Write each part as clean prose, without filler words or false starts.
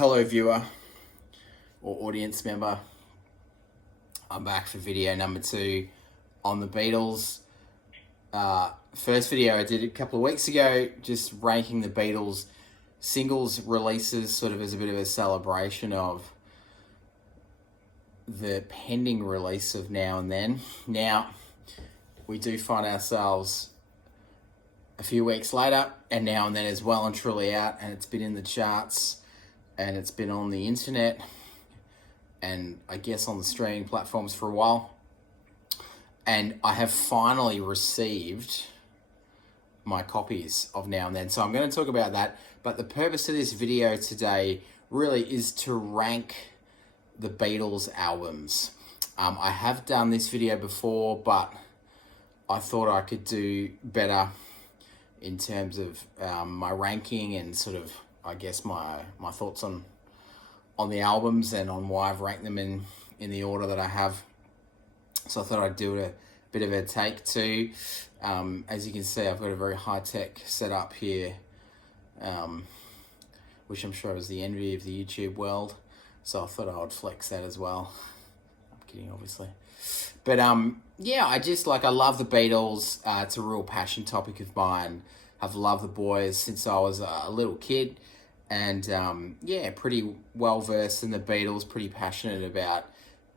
Hello viewer or audience member, I'm back for video number 2 on the Beatles. First video I did a couple of weeks ago, just ranking the Beatles singles releases sort of as a bit of a celebration of the pending release of Now and Then. Now, we do find ourselves a few weeks later, and Now and Then is well and truly out, and it's been in the charts, and it's been on the internet, and I guess on the streaming platforms for a while. And I have finally received my copies of Now and Then. So I'm going to talk about that. But the purpose of this video today really is to rank the Beatles albums. I have done this video before, but I thought I could do better in terms of my ranking and sort of, I guess, my thoughts on the albums and on why I've ranked them in the order that I have. So I thought I'd do a bit of a take too. As you can see, I've got a very high-tech setup here, which I'm sure is the envy of the YouTube world. So I thought I would flex that as well. I'm kidding, obviously. But yeah, I love the Beatles. It's a real passion topic of mine. I've loved the boys since I was a little kid. And yeah, pretty well versed in the Beatles, pretty passionate about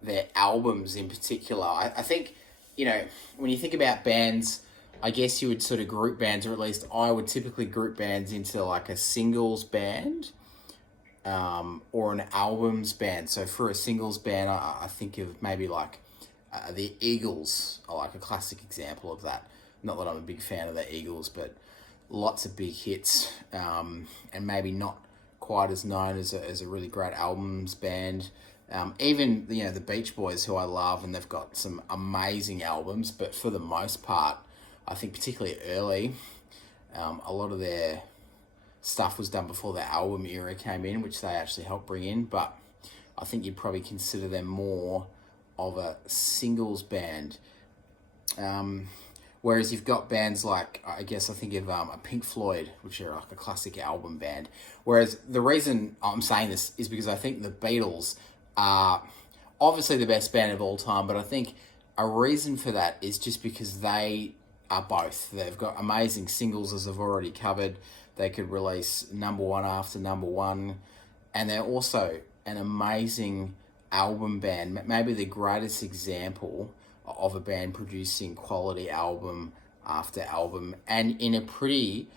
their albums in particular. I think, you know, when you think about bands, I guess you would sort of group bands, or at least I would typically group bands into like a singles band or an albums band. So for a singles band, I think of maybe like the Eagles are like a classic example of that. Not that I'm a big fan of the Eagles, but lots of big hits, and maybe not quite as known as a really great albums band. Even, you know, the Beach Boys, who I love, and they've got some amazing albums, but for the most part, I think particularly early, a lot of their stuff was done before the album era came in, which they actually helped bring in, but I think you'd probably consider them more of a singles band. Whereas you've got bands like, I guess I think of a Pink Floyd, which are like a classic album band. Whereas the reason I'm saying this is because I think the Beatles are obviously the best band of all time, but I think a reason for that is just because they are both. They've got amazing singles, as I've already covered. They could release number one after number one, and they're also an amazing album band. Maybe the greatest example of a band producing quality album after album, and in a pretty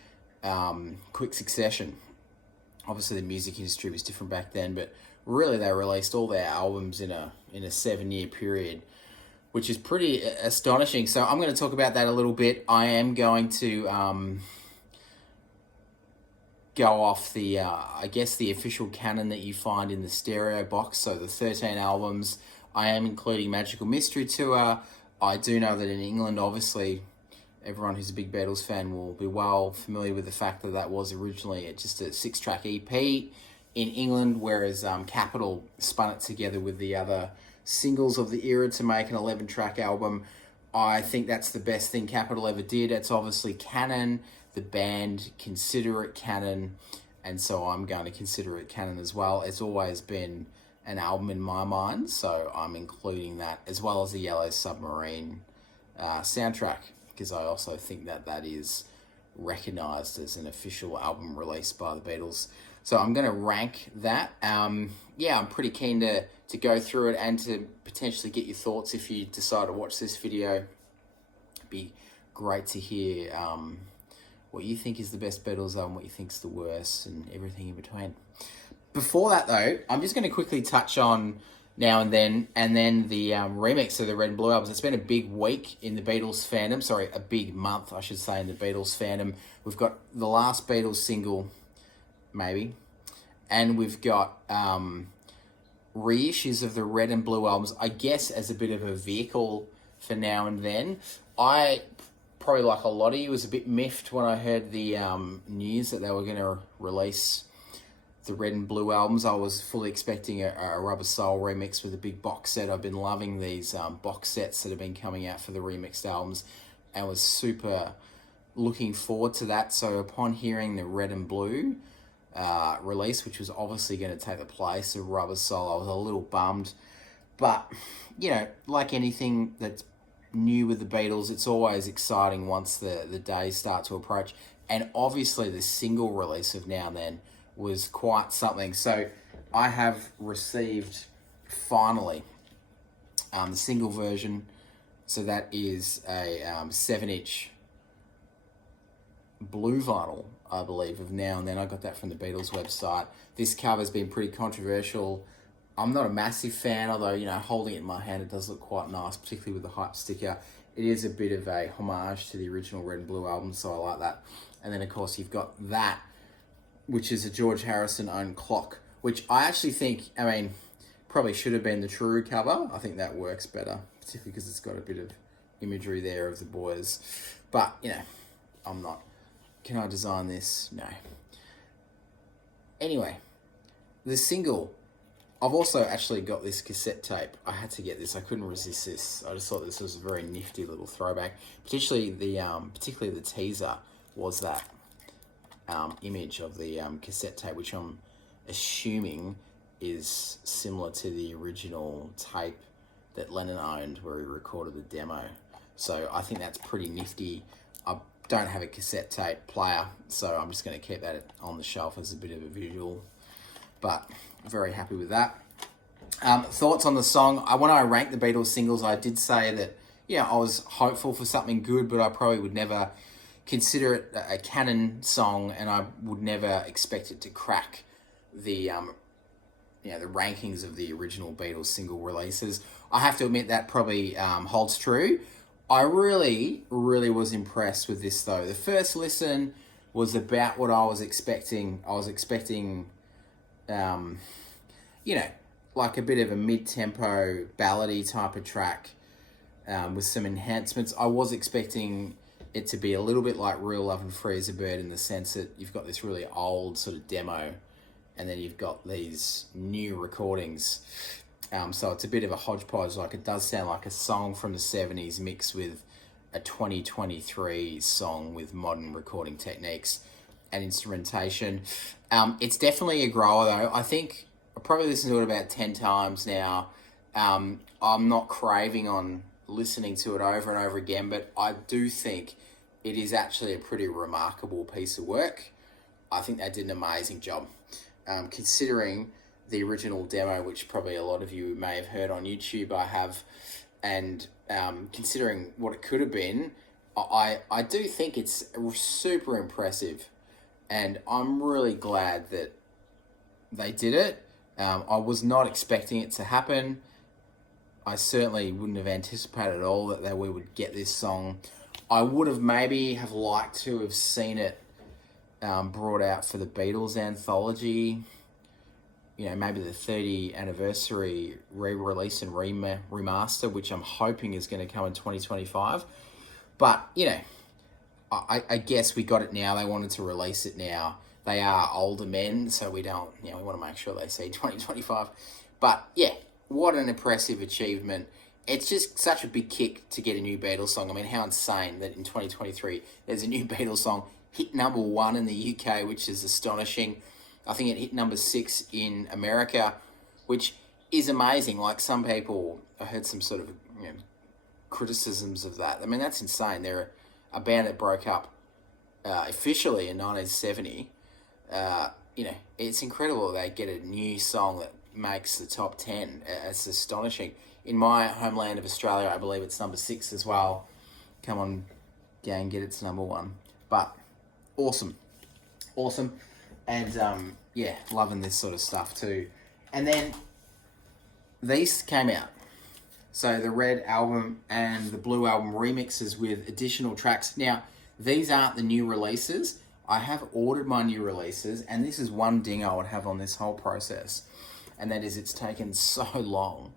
quick succession. Obviously the music industry was different back then, but really they released all their albums in a 7-year period, which is pretty astonishing. So I'm going to talk about that a little bit. I am going to go off the I guess the official canon that you find in the stereo box, so the 13 albums. I am including Magical Mystery Tour. I do know that in England, obviously, everyone who's a big Beatles fan will be well familiar with the fact that that was originally just a 6-track EP in England, whereas Capitol spun it together with the other singles of the era to make an 11-track album. I think that's the best thing Capitol ever did. It's obviously canon. The band consider it canon, and so I'm going to consider it canon as well. It's always been an album in my mind, so I'm including that, as well as the Yellow Submarine soundtrack, because I also think that that is recognised as an official album released by the Beatles. So I'm going to rank that. Yeah, I'm pretty keen to go through it and to potentially get your thoughts if you decide to watch this video. It'd be great to hear what you think is the best Beatles album, what you think is the worst, and everything in between. Before that, though, I'm just going to quickly touch on Now and then the remix of the Red and Blue albums. It's been a big week in the Beatles fandom. Sorry, a big month, I should say, in the Beatles fandom. We've got the last Beatles single, maybe, and we've got reissues of the Red and Blue albums, I guess, as a bit of a vehicle for Now and Then. I, probably like a lot of you, was a bit miffed when I heard the news that they were going to release the Red and Blue albums. I was fully expecting a Rubber Soul remix with a big box set. I've been loving these box sets that have been coming out for the remixed albums, and was super looking forward to that. So upon hearing the Red and Blue release, which was obviously going to take the place of Rubber Soul. I was a little bummed. But, like anything that's new with the Beatles, it's always exciting once the days start to approach. And obviously the single release of Now and Then was quite something. So I have received, finally, the single version. So that is a 7-inch blue vinyl, I believe, of Now and Then. I got that from the Beatles website. This cover's been pretty controversial. I'm not a massive fan, although, holding it in my hand, it does look quite nice, particularly with the hype sticker. It is a bit of a homage to the original Red and Blue album, so I like that. And then, of course, you've got that, which is a George Harrison-owned clock, which I actually think, probably should have been the true cover. I think that works better, particularly because it's got a bit of imagery there of the boys. But, I'm not. Can I design this? No. Anyway, the single. I've also actually got this cassette tape. I had to get this. I couldn't resist this. I just thought this was a very nifty little throwback. Particularly the teaser was that image of the cassette tape, which I'm assuming is similar to the original tape that Lennon owned where he recorded the demo. So I think that's pretty nifty. I don't have a cassette tape player, so I'm just going to keep that on the shelf as a bit of a visual. But very happy with that. Thoughts on the song? When I ranked the Beatles singles, I did say that, I was hopeful for something good, but I probably would never consider it a canon song, and I would never expect it to crack the the rankings of the original Beatles single releases. I have to admit that probably holds true. I really, really was impressed with this, though. The first listen was about what I was expecting. I was expecting, like a bit of a mid-tempo ballady type of track with some enhancements. I was expecting it to be a little bit like Real Love and Free as a Bird in the sense that you've got this really old sort of demo and then you've got these new recordings. So it's a bit of a hodgepodge. Like, it does sound like a song from the 70s mixed with a 2023 song with modern recording techniques and instrumentation. It's definitely a grower, though. I think I've probably listened to it about 10 times now. I'm not craving on listening to it over and over again, but I do think it is actually a pretty remarkable piece of work. I think they did an amazing job. Considering the original demo, which probably a lot of you may have heard on YouTube, I have, and considering what it could have been, I do think it's super impressive, and I'm really glad that they did it. I was not expecting it to happen. I certainly wouldn't have anticipated at all that we would get this song. I would have maybe have liked to have seen it brought out for the Beatles anthology, maybe the 30th anniversary re-release and remaster, which I'm hoping is going to come in 2025. But, I guess we got it now. They wanted to release it now. They are older men, so we don't, we want to make sure they see 2025. But, yeah, what an impressive achievement. It's just such a big kick to get a new Beatles song. I mean, how insane that in 2023 there's a new Beatles song hit number 1 in the UK, which is astonishing. I think it hit number 6 in America, which is amazing. Like, some people, I heard some sort of criticisms of that. I mean, that's insane. They're a band that broke up officially in 1970. It's incredible they get a new song that makes the top 10. It's astonishing. In my homeland of Australia, I believe it's number 6 as well. Come on, gang, get it to number 1. But awesome. And loving this sort of stuff too. And then these came out. So the Red album and the Blue album remixes with additional tracks. Now, these aren't the new releases. I have ordered my new releases, and this is one ding I would have on this whole process. And that is, it's taken so long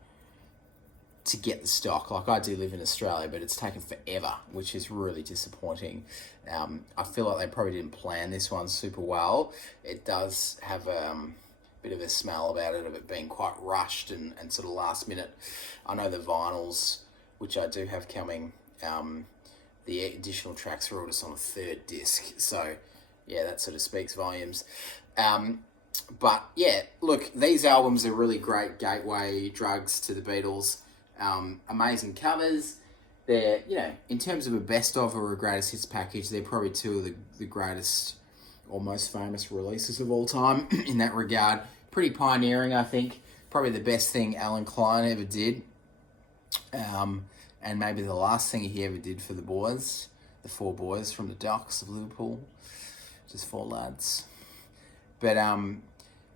to get the stock. Like, I do live in Australia, but it's taken forever, which is really disappointing. I feel like they probably didn't plan this one super well. It does have a bit of a smell about it, of it being quite rushed and sort of last minute. I know the vinyls, which I do have coming, the additional tracks are all just on a 3rd disc. So, yeah, that sort of speaks volumes. But yeah, look, these albums are really great gateway drugs to the Beatles. Amazing covers. They're, in terms of a best of or a greatest hits package, they're probably two of the greatest or most famous releases of all time in that regard. Pretty pioneering, I think. Probably the best thing Alan Klein ever did. And maybe the last thing he ever did for the boys, the four boys from the Docks of Liverpool. Just four lads. But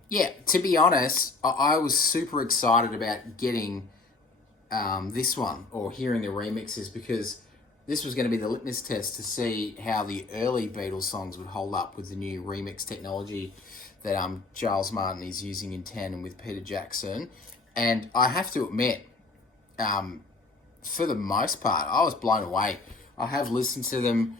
yeah, to be honest, I was super excited about getting this one or hearing the remixes, because this was going to be the litmus test to see how the early Beatles songs would hold up with the new remix technology that Giles Martin is using in tandem with Peter Jackson. And I have to admit, for the most part, I was blown away. I have listened to them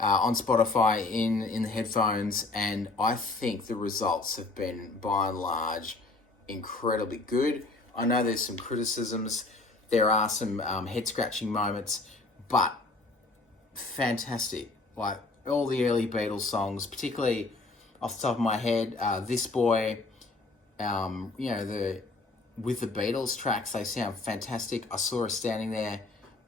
on Spotify in the headphones, and I think the results have been, by and large, incredibly good. I know there's some criticisms. There are some head-scratching moments, but fantastic. Like, all the early Beatles songs, particularly off the top of my head, This Boy, with the Beatles tracks, they sound fantastic. I saw her standing there,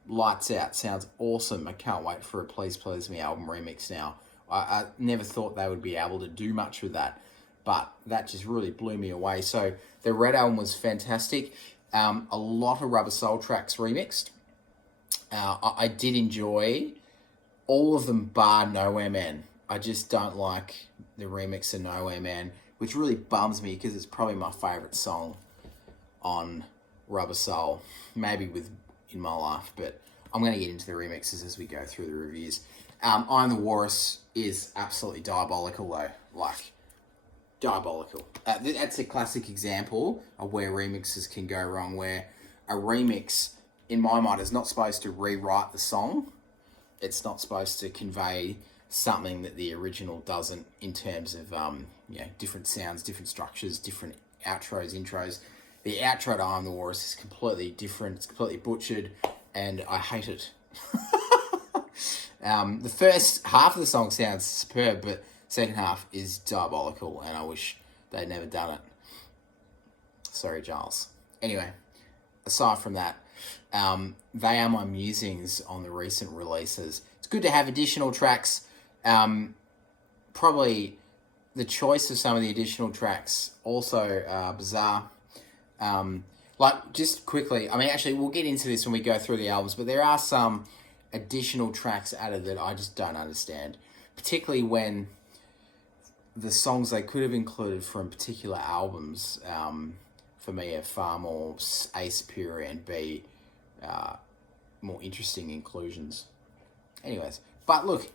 lights out, sounds awesome. I can't wait for a Please Please Me album remix now. I never thought they would be able to do much with that, but that just really blew me away. So the Red album was fantastic. A lot of Rubber Soul tracks remixed. I did enjoy all of them bar Nowhere Man. I just don't like the remix of Nowhere Man, which really bums me because it's probably my favourite song on Rubber Soul, maybe in my life, but I'm going to get into the remixes as we go through the reviews. I'm the Walrus is absolutely diabolical though, like diabolical. That's a classic example of where remixes can go wrong, where a remix, in my mind, is not supposed to rewrite the song. It's not supposed to convey something that the original doesn't, in terms of different sounds, different structures, different outros, intros. The outro to I'm the Walrus is completely different. It's completely butchered, and I hate it. The first half of the song sounds superb, but second half is diabolical, and I wish they'd never done it. Sorry, Giles. Anyway, aside from that, they are my musings on the recent releases. It's good to have additional tracks. Probably the choice of some of the additional tracks also bizarre. Just quickly, actually, we'll get into this when we go through the albums, but there are some additional tracks added that I just don't understand, particularly when the songs they could have included from particular albums, for me, are far more A, superior, and B, more interesting inclusions. Anyways, but look,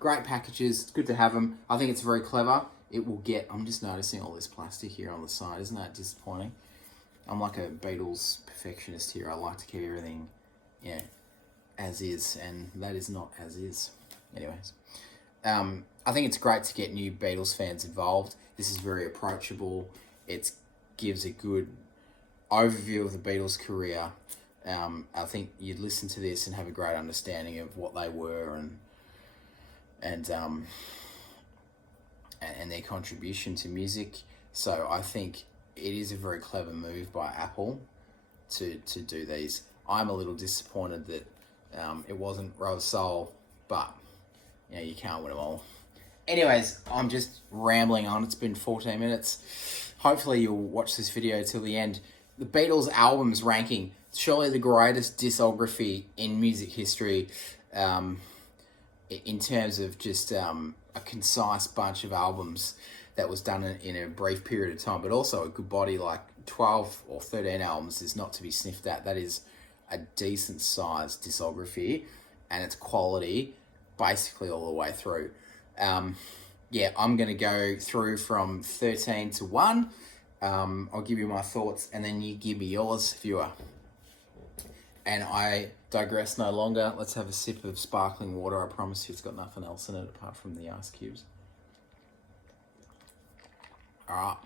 great packages. It's good to have them. I think it's very clever. It will get... I'm just noticing all this plastic here on the side. Isn't that disappointing? I'm like a Beatles perfectionist here. I like to keep everything, as is, and that is not as is. Anyways, I think it's great to get new Beatles fans involved. This is very approachable. It gives a good overview of the Beatles' career. I think you'd listen to this and have a great understanding of what they were and their contribution to music. So I think it is a very clever move by Apple to do these. I'm a little disappointed that it wasn't Rubber Soul, but you can't win them all. Anyways, I'm just rambling on. It's been 14 minutes. Hopefully you'll watch this video till the end. The Beatles albums ranking, surely the greatest discography in music history, in terms of just a concise bunch of albums that was done in a brief period of time, but also a good body. Like 12 or 13 albums is not to be sniffed at. That is a decent sized discography, and it's quality basically all the way through. I'm going to go through from 13 to 1. I'll give you my thoughts, and then you give me yours, viewer. And I digress no longer. Let's have a sip of sparkling water. I promise you it's got nothing else in it apart from the ice cubes. All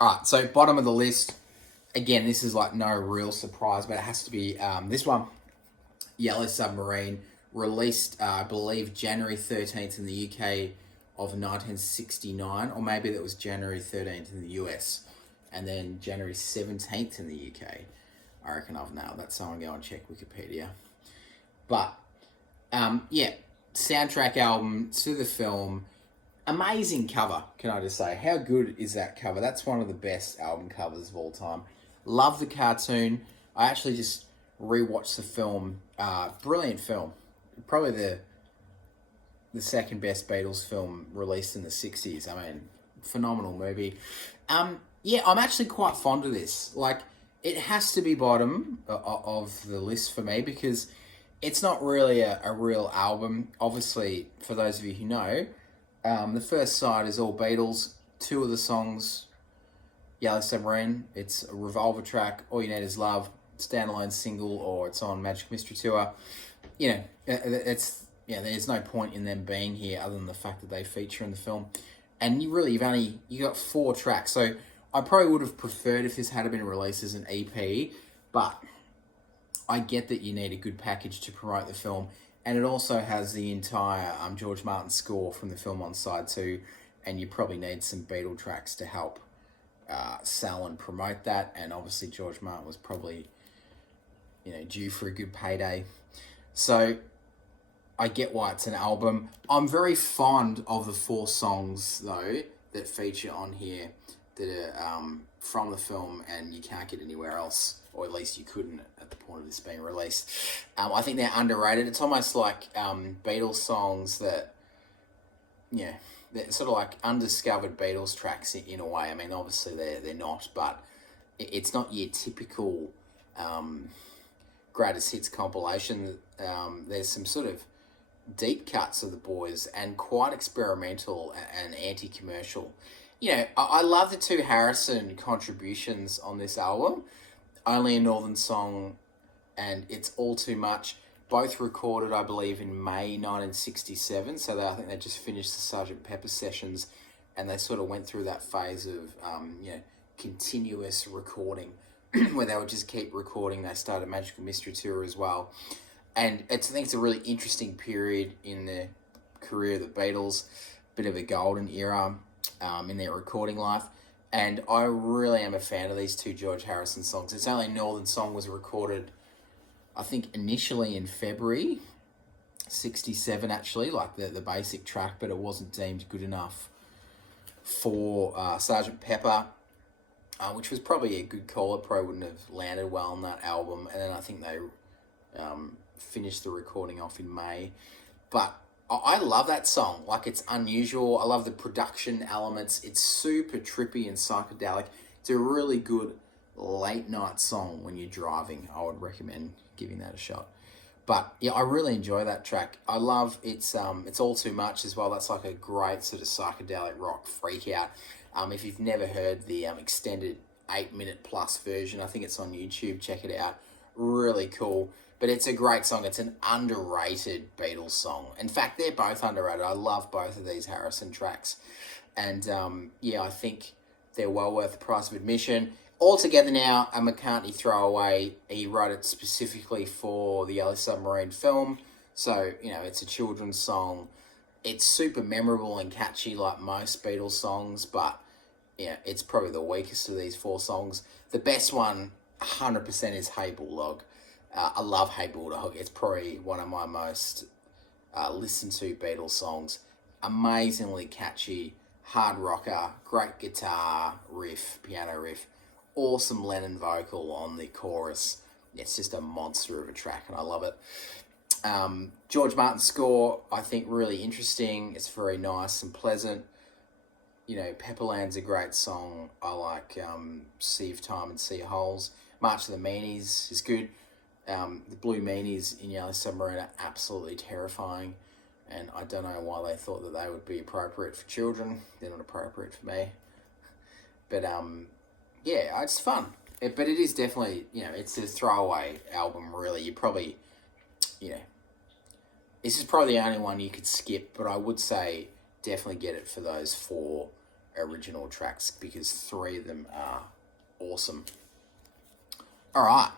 right, so bottom of the list. Again, this is like no real surprise, but it has to be this one. Yellow Submarine, released, I believe, January 13th in the UK, of 1969, or maybe that was January 13th in the US, and then January 17th in the UK. I reckon I've nailed that. Someone go and check Wikipedia. But, yeah, soundtrack album to the film. Amazing cover, can I just say. How good is that cover? That's one of the best album covers of all time. Love the cartoon. I actually just rewatched the film. Brilliant film. Probably the second best Beatles film released in the 60s. I mean, phenomenal movie. Yeah, I'm actually quite fond of this. Like, it has to be bottom of the list for me because it's not really a real album. Obviously, for those of you who know, the first side is all Beatles. Two of the songs, Yellow Submarine, it's a Revolver track, All You Need Is Love, standalone single, or it's on Magic Mystery Tour. You know, there's no point in them being here other than the fact that they feature in the film. And you got 4 tracks. So I probably would have preferred if this had been released as an EP, but I get that you need a good package to promote the film. And it also has the entire George Martin score from the film on side 2, and you probably need some Beatle tracks to help sell and promote that. And obviously George Martin was probably, due for a good payday. So I get why it's an album. I'm very fond of the 4 songs, though, that feature on here that are from the film and you can't get anywhere else, or at least you couldn't at the point of this being released. I think they're underrated. It's almost like Beatles songs that, they're sort of like undiscovered Beatles tracks in a way. I mean, obviously they're not, but it's not your typical greatest hits compilation. There's some sort of deep cuts of the boys and quite experimental and anti-commercial. I love the 2 Harrison contributions on this album. Only a Northern Song and It's All Too Much. Both recorded, I believe, in May 1967. So I think they just finished the Sgt. Pepper sessions, and they sort of went through that phase of, continuous recording, where they would just keep recording. They started Magical Mystery Tour as well. And I think it's a really interesting period in the career of the Beatles, bit of a golden era in their recording life. And I really am a fan of these 2 George Harrison songs. It's Only Northern Song was recorded, I think, initially in February 67, actually, like the basic track, but it wasn't deemed good enough for Sgt. Pepper, which was probably a good call. It probably wouldn't have landed well on that album. And then I think they finished the recording off in May. But I love that song. Like, it's unusual. I love the production elements. It's super trippy and psychedelic. It's a really good late night song when you're driving. I would recommend giving that a shot. But yeah, I really enjoy that track. I love It's All Too Much as well. That's like a great sort of psychedelic rock freak out. If you've never heard the extended 8-minute plus version, I think it's on YouTube. Check it out. Really cool. But it's a great song. It's an underrated Beatles song. In fact, they're both underrated. I love both of these Harrison tracks. And I think they're well worth the price of admission. Altogether now, a McCartney throwaway. He wrote it specifically for the Yellow Submarine film. So, it's a children's song. It's super memorable and catchy like most Beatles songs, but it's probably the weakest of these 4 songs. The best one, 100%, is Hey Bulldog. I love Hey Bulldog. It's probably one of my most listened to Beatles songs. Amazingly catchy, hard rocker, great guitar riff, piano riff, awesome Lennon vocal on the chorus. It's just a monster of a track, and I love it. George Martin's score, I think, really interesting. It's very nice and pleasant. Pepperland's a great song. I like Sea of Time and Sea of Holes. March of the Meanies is good. The blue meanies in Yellow Submarine are absolutely terrifying, and I don't know why they thought that they would be appropriate for children. They're not appropriate for me. But it's fun. But it is definitely, it's a throwaway album, really. You probably, this is probably the only one you could skip, but I would say definitely get it for those 4 original tracks, because 3 of them are awesome. All right.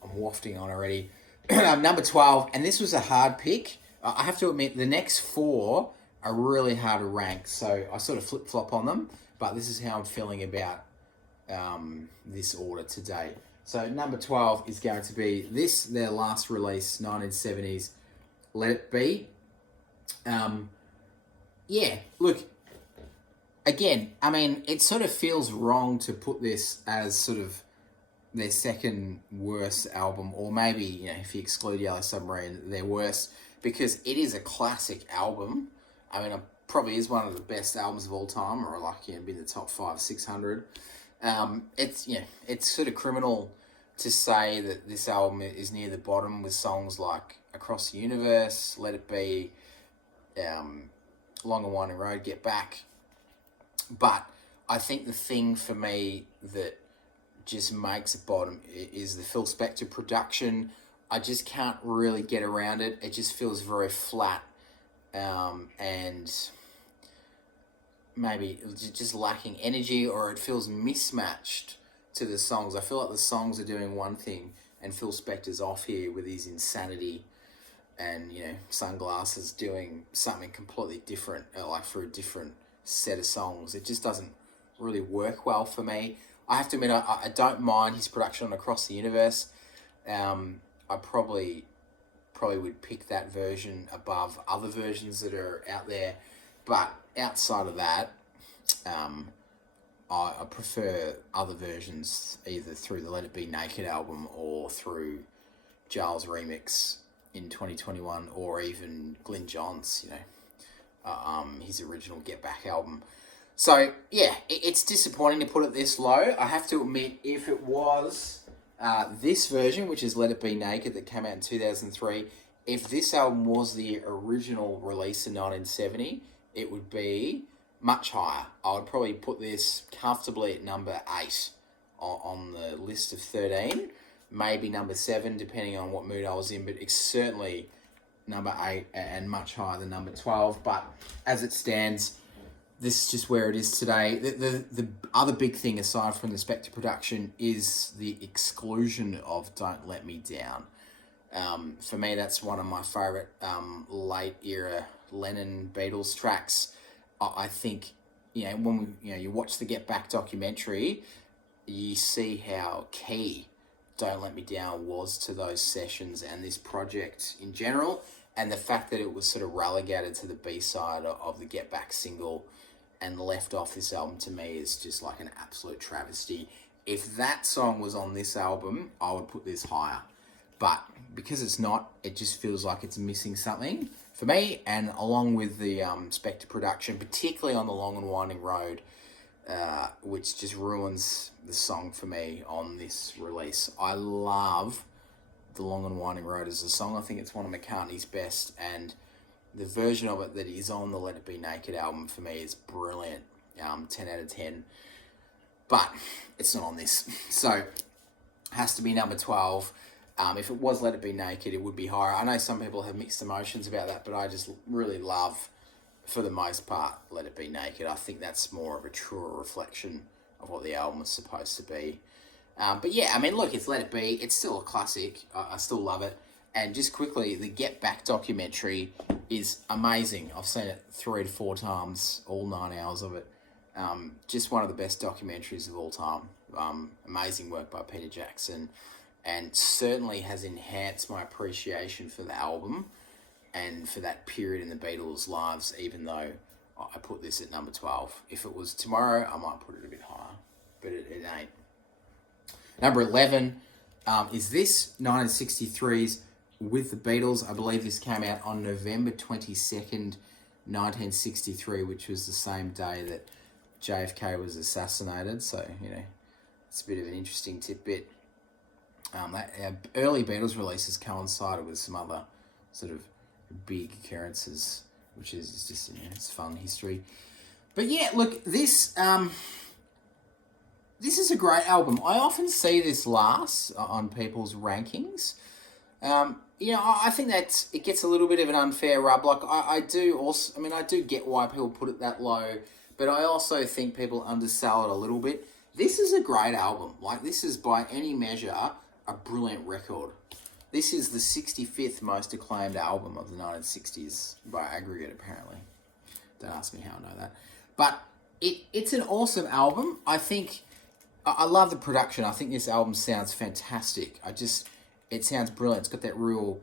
I'm wafting on already. Number 12, and this was a hard pick. I have to admit, the next 4 are really hard to rank, so I sort of flip-flop on them, but this is how I'm feeling about this order today. So number 12 is going to be this, their last release, 1970s, Let It Be. Yeah, look, again, I mean, it sort of feels wrong to put this as sort of their second worst album, or maybe, you know, if you exclude Yellow Submarine, their worst, because it is a classic album. I mean, it probably is one of the best albums of all time, or like, you know, be in the top 500, 600. It's, you know, it's sort of criminal to say that this album is near the bottom with songs like Across the Universe, Let It Be, Long and Winding Road, Get Back. But I think the thing for me that just makes it bottom is the Phil Spector production. I just can't really get around it. It just feels very flat, and maybe just lacking energy, or it feels mismatched to the songs. I feel like the songs are doing one thing and Phil Spector's off here with his insanity and, you know, Sunglasses doing something completely different, like for a different set of songs. It just doesn't really work well for me. I have to admit, I don't mind his production on Across the Universe. I probably would pick that version above other versions that are out there. But outside of that, I prefer other versions, either through the Let It Be Naked album or through Giles' remix in 2021, or even Glyn Johns, you know, his original Get Back album. So, yeah, it's disappointing to put it this low. I have to admit, if it was this version, which is Let It Be Naked, that came out in 2003, if this album was the original release in 1970, it would be much higher. I would probably put this comfortably at number 8 on the list of 13, maybe number 7, depending on what mood I was in, but it's certainly number 8 and much higher than number 12. But as it stands, this is just where it is today. The other big thing, aside from the Spector production, is the exclusion of Don't Let Me Down. For me, that's one of my favourite late era Lennon Beatles tracks. I think, you know, when you watch the Get Back documentary, you see how key Don't Let Me Down was to those sessions and this project in general, and the fact that it was sort of relegated to the B-side of the Get Back single and left off this album, to me, is just like an absolute travesty. If that song was on this album, I would put this higher. But because it's not, it just feels like it's missing something for me. And along with the Spector production, particularly on the Long and Winding Road, which just ruins the song for me on this release. I love the Long and Winding Road as a song. I think it's one of McCartney's best, and the version of it that is on the Let It Be Naked album for me is brilliant. 10 out of 10. But it's not on this. So it has to be number 12. If it was Let It Be Naked, it would be higher. I know some people have mixed emotions about that, but I just really love, for the most part, Let It Be Naked. I think that's more of a truer reflection of what the album was supposed to be. But yeah, I mean, look, it's Let It Be. It's still a classic. I still love it. And just quickly, the Get Back documentary is amazing. I've seen it 3 to 4 times, all 9 hours of it. Just one of the best documentaries of all time. Amazing work by Peter Jackson, and certainly has enhanced my appreciation for the album and for that period in the Beatles' lives, even though I put this at number 12. If it was tomorrow, I might put it a bit higher, but it ain't. Number 11 is this, 1963's With the Beatles. I believe this came out on November 22nd, 1963, which was the same day that JFK was assassinated. So, you know, it's a bit of an interesting tidbit. Early Beatles releases coincided with some other sort of big occurrences, which is just, you know, it's fun history. But yeah, look, this is a great album. I often see this last on people's rankings. You know, I think that it gets a little bit of an unfair rub. Like, I do get why people put it that low, but I also think people undersell it a little bit. This is a great album. Like, this is, by any measure, a brilliant record. This is the 65th most acclaimed album of the 1960s by aggregate, apparently. Don't ask me how I know that. But it's an awesome album. I think I love the production. I think this album sounds fantastic. It sounds brilliant. It's got that real,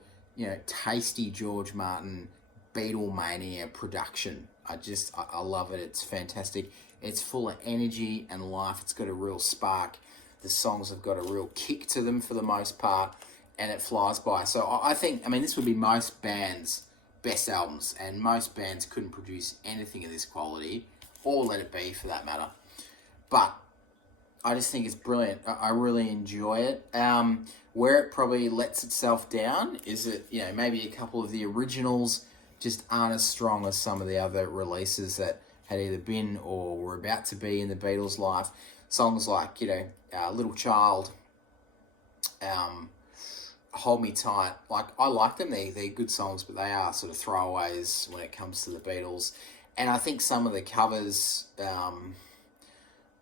tasty George Martin Beatlemania production. I love it. It's fantastic. It's full of energy and life. It's got a real spark. The songs have got a real kick to them for the most part, and it flies by. So I think, this would be most bands' best albums, and most bands couldn't produce anything of this quality, or let it be for that matter. But I just think it's brilliant. I really enjoy it. Where it probably lets itself down is that, maybe a couple of the originals just aren't as strong as some of the other releases that had either been or were about to be in the Beatles' life. Songs like, Little Child, Hold Me Tight. Like, I like them. They're good songs, but they are sort of throwaways when it comes to the Beatles. And I think some of the covers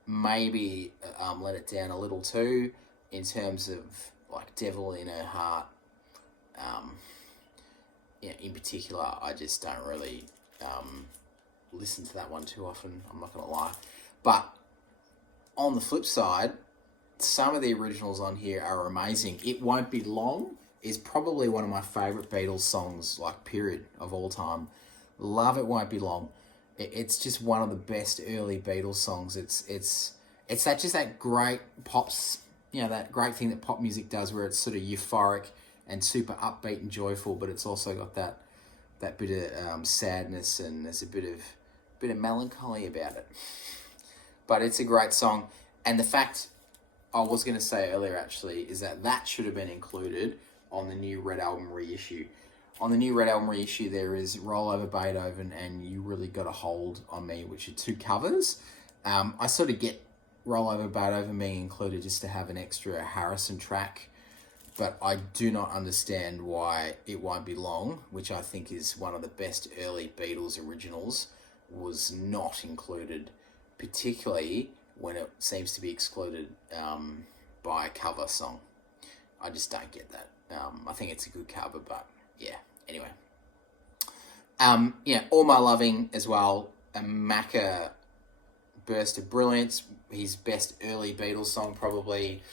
maybe let it down a little too, in terms of, like, Devil in Her Heart. In particular, I just don't really listen to that one too often, I'm not going to lie. But on the flip side, some of the originals on here are amazing. It Won't Be Long is probably one of my favourite Beatles songs, like, period, of all time. Love It Won't Be Long. It's just one of the best early Beatles songs. It's that great pops, that great thing that pop music does, where it's sort of euphoric and super upbeat and joyful, but it's also got that bit of sadness, and there's a bit of melancholy about it. But it's a great song, and the fact I was going to say earlier actually is that should have been included on the new Red Album reissue. On the new Red Album reissue, there is Roll Over Beethoven and You Really Got a Hold on Me, which are two covers. I sort of get Roll Over Beethoven being included just to have an extra Harrison track, but I do not understand why It Won't Be Long, which I think is one of the best early Beatles originals, was not included, particularly when it seems to be excluded by a cover song. I just don't get that. I think it's a good cover, but yeah, anyway. All My Loving as well, a Macca burst of brilliance, his best early Beatles song probably.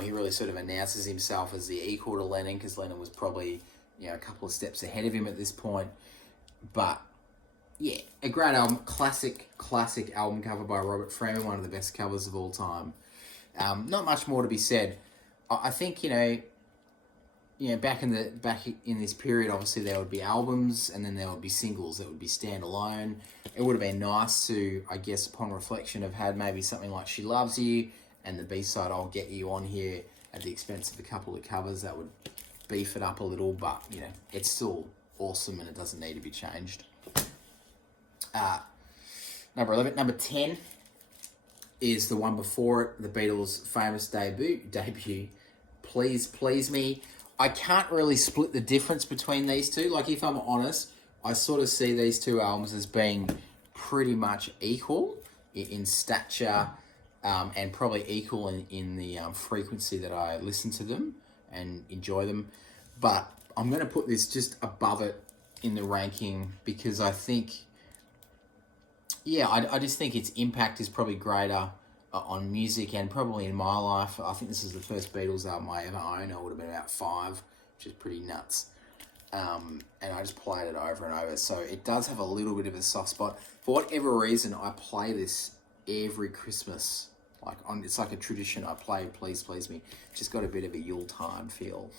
He really sort of announces himself as the equal to Lennon, because Lennon was probably, a couple of steps ahead of him at this point. But yeah, a great album, classic album cover by Robert Freeman, one of the best covers of all time. Not much more to be said. I think, back in this period, obviously there would be albums, and then there would be singles that would be standalone. It would have been nice to, I guess, upon reflection, have had maybe something like She Loves You and the B-side I'll Get You on here at the expense of a couple of covers. That would beef it up a little, but, it's still awesome and it doesn't need to be changed. Number 11. Number 10 is the one before it, the Beatles' famous debut, Please Please Me. I can't really split the difference between these two. Like, if I'm honest, I sort of see these two albums as being pretty much equal in stature, and probably equal in the frequency that I listen to them and enjoy them. But I'm going to put this just above it in the ranking, because I think, I just think its impact is probably greater on music and probably in my life. I think this is the first Beatles album I ever owned. I would have been about 5, which is pretty nuts. And I just played it over and over. So it does have a little bit of a soft spot. For whatever reason, I play this every Christmas. It's like a tradition. I play Please Please Me. Just got a bit of a Yuletide feel.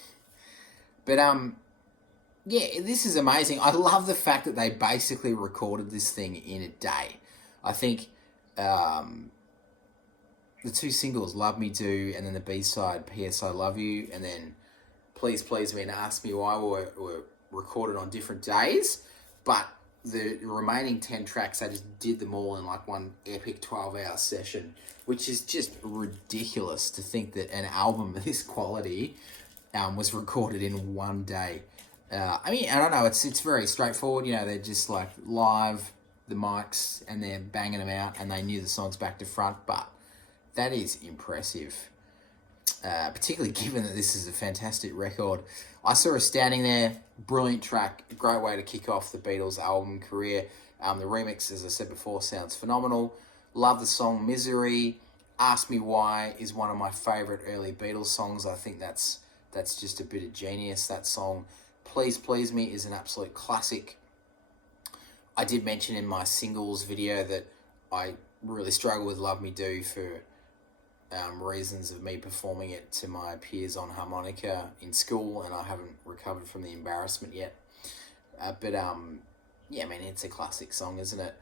But this is amazing. I love the fact that they basically recorded this thing in a day. I think the two singles, Love Me Do, and then the B-side, P.S. I Love You, and then Please Please Me and Ask Me Why were recorded on different days. But the remaining 10 tracks, I just did them all in like one epic 12-hour session, which is just ridiculous to think that an album of this quality was recorded in one day. I don't know, it's very straightforward. They're just like live, the mics, and they're banging them out, and they knew the songs back to front, but that is impressive, particularly given that this is a fantastic record. I saw her standing there, brilliant track, great way to kick off the Beatles album career. The remix, as I said before, sounds phenomenal. Love the song Misery. Ask Me Why is one of my favourite early Beatles songs. I think that's just a bit of genius, that song. Please Please Me is an absolute classic. I did mention in my singles video that I really struggle with Love Me Do for reasons of me performing it to my peers on harmonica in school, and I haven't recovered from the embarrassment yet. But yeah, I mean, it's a classic song, isn't it?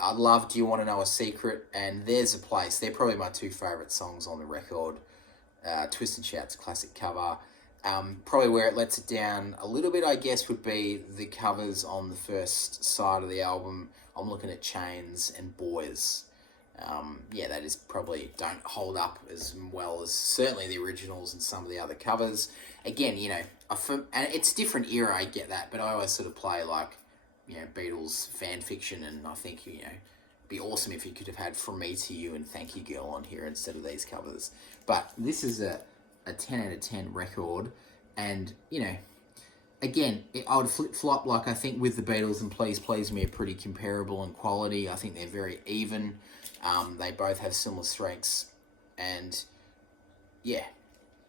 I love Do You Want to Know a Secret and There's a Place. They're probably my two favourite songs on the record. Twist and Shout's classic cover. Probably where it lets it down a little bit, I guess, would be the covers on the first side of the album. I'm looking at Chains and Boys. Yeah, that is probably don't hold up as well as certainly the originals and some of the other covers. Again, you know, and it's different era, I get that, but I always sort of play like, you know, Beatles fan fiction, and I think, you know, it'd be awesome if you could have had From Me to You and Thank You Girl on here instead of these covers. But this is a 10 out of 10 record, and, you know, again, I would flip-flop, like I think with the Beatles and Please Please Me are pretty comparable in quality. I think they're very even. They both have similar strengths, and yeah,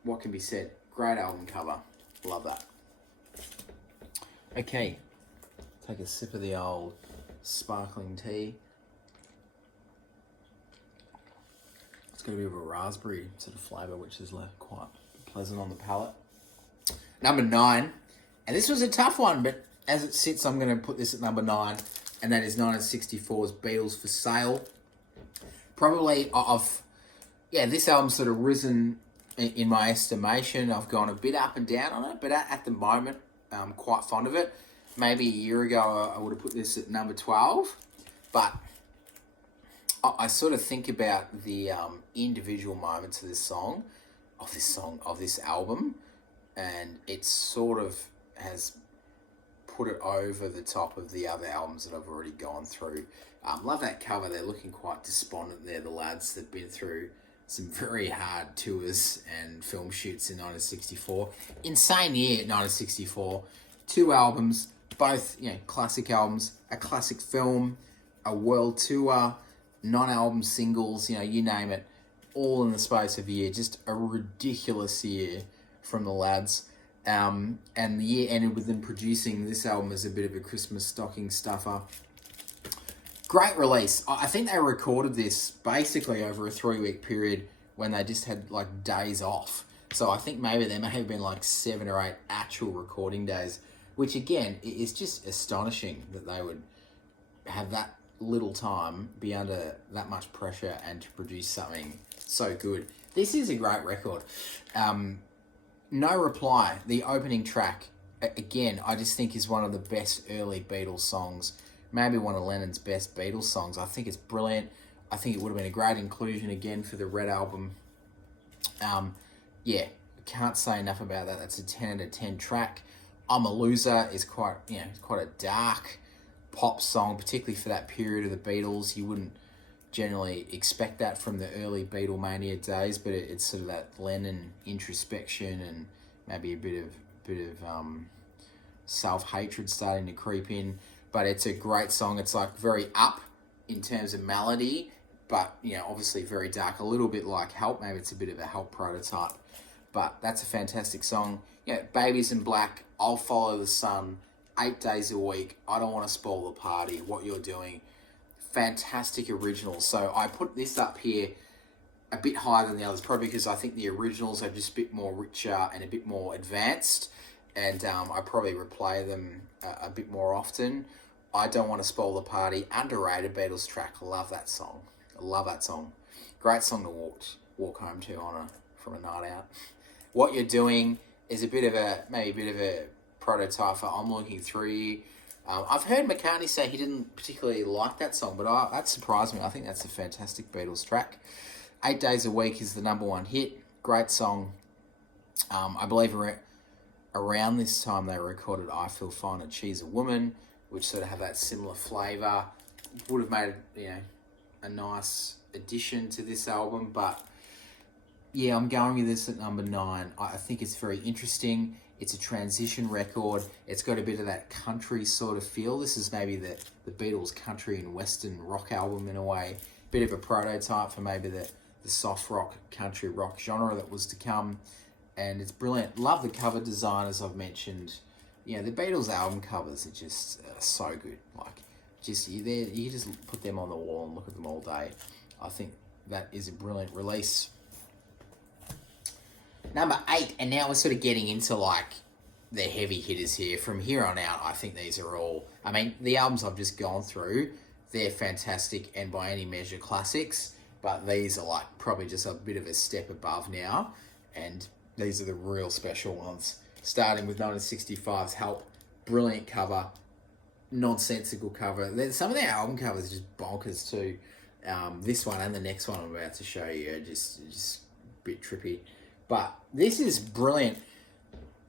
what can be said? Great album cover. Love that. Okay, take a sip of the old sparkling tea. It's got a bit of a raspberry sort of flavour, which is quite pleasant on the palate. Number 9, and this was a tough one, but as it sits, I'm going to put this at number 9, and that is 1964's Beatles for Sale. Probably, this album's sort of risen in my estimation. I've gone a bit up and down on it, but at the moment, I'm quite fond of it. Maybe a year ago, I would have put this at number 12, but I sort of think about the individual moments of this album, and it sort of has put it over the top of the other albums that I've already gone through. Love that cover. They're looking quite despondent there, the lads. They've been through some very hard tours and film shoots in 1964. Insane year, 1964. 2 albums, both, you know, classic albums, a classic film, a world tour, 9 album singles, you know, you name it, all in the space of a year. Just a ridiculous year from the lads. And the year ended with them producing this album as a bit of a Christmas stocking stuffer. Great release. I think they recorded this basically over a 3-week period when they just had like days off. So I think maybe there may have been like 7 or 8 actual recording days, which again is just astonishing that they would have that little time, be under that much pressure, and to produce something so good. This is a great record. No Reply, the opening track, again, I just think is one of the best early Beatles songs. Maybe one of Lennon's best Beatles songs. I think it's brilliant. I think it would have been a great inclusion again for the Red Album. Yeah, can't say enough about that. That's a 10 out of 10 track. I'm a Loser is quite a dark pop song, particularly for that period of the Beatles. You wouldn't generally expect that from the early Beatlemania days, but it's sort of that Lennon introspection and maybe a bit of self-hatred starting to creep in. But it's a great song. It's like very up in terms of melody, but, you know, obviously very dark, a little bit like Help. Maybe it's a bit of a Help prototype, but that's a fantastic song. Yeah, Babies in Black, I'll Follow the Sun, 8 Days a Week, I Don't Want to Spoil the Party, What You're Doing. Fantastic originals. So I put this up here a bit higher than the others, probably because I think the originals are just a bit more richer and a bit more advanced, and I probably replay them a bit more often. I Don't Want to Spoil the Party, underrated Beatles track. I love that song. Great song to walk home to from a night out. What You're Doing is maybe a bit of a prototype for I'm Looking Through You. I've heard McCartney say he didn't particularly like that song, but that surprised me. I think that's a fantastic Beatles track. 8 Days a Week is the number 1 hit. Great song. I believe around this time they recorded I Feel Fine and She's a Woman, which sort of have that similar flavour. Would have made it, a nice addition to this album, but yeah, I'm going with this at number 9. I think it's very interesting. It's a transition record. It's got a bit of that country sort of feel. This is maybe the Beatles country and western rock album in a way. Bit of a prototype for maybe the soft rock, country rock genre that was to come. And it's brilliant. Love the cover design, as I've mentioned. You know, the Beatles album covers are just so good. Like, just you just put them on the wall and look at them all day. I think that is a brilliant release. Number 8, and now we're sort of getting into like the heavy hitters here. From here on out, I think these are all, I mean, the albums I've just gone through, they're fantastic and by any measure classics, but these are like probably just a bit of a step above now, and these are the real special ones. Starting with 1965's Help, brilliant cover, nonsensical cover. Some of their album covers are just bonkers too. This one and the next one I'm about to show you are just a bit trippy. But this is brilliant.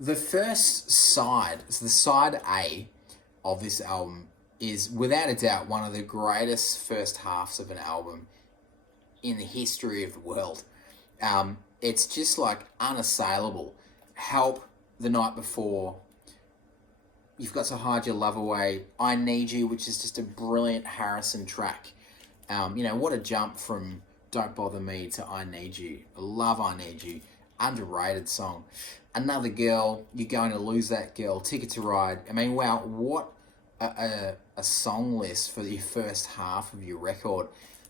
The first side, so the side A of this album, is without a doubt one of the greatest first halves of an album in the history of the world. It's just like unassailable. Help, The Night Before, You've Got to Hide Your Love Away, I Need You, which is just a brilliant Harrison track. What a jump from Don't Bother Me to I Need You. I love I Need You. Underrated song. Another Girl, You're Going to Lose That Girl, Ticket to Ride. I mean, wow, what a song list for the first half of your record.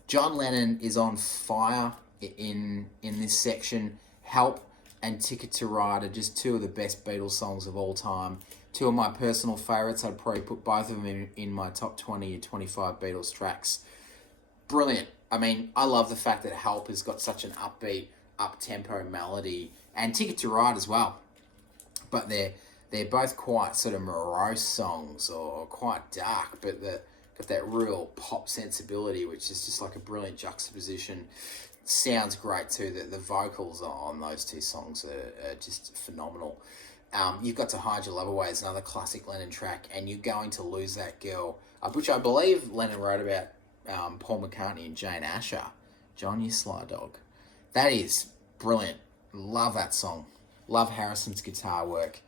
John Lennon is on fire in this section. Help and Ticket to Ride are just two of the best Beatles songs of all time. Two of my personal favourites. I'd probably put both of them in my top 20 or 25 Beatles tracks. Brilliant. I mean, I love the fact that Help has got such an upbeat, up-tempo melody, and Ticket to Ride as well. But they're both quite sort of morose songs, or quite dark, but got that real pop sensibility, which is just like a brilliant juxtaposition. Sounds great too. The vocals on those two songs are just phenomenal. You've Got to Hide Your Love Away is another classic Lennon track, and You're Going to Lose That Girl, which I believe Lennon wrote about Paul McCartney and Jane Asher. John, you sly dog. That is brilliant. Love that song. Love Harrison's guitar work.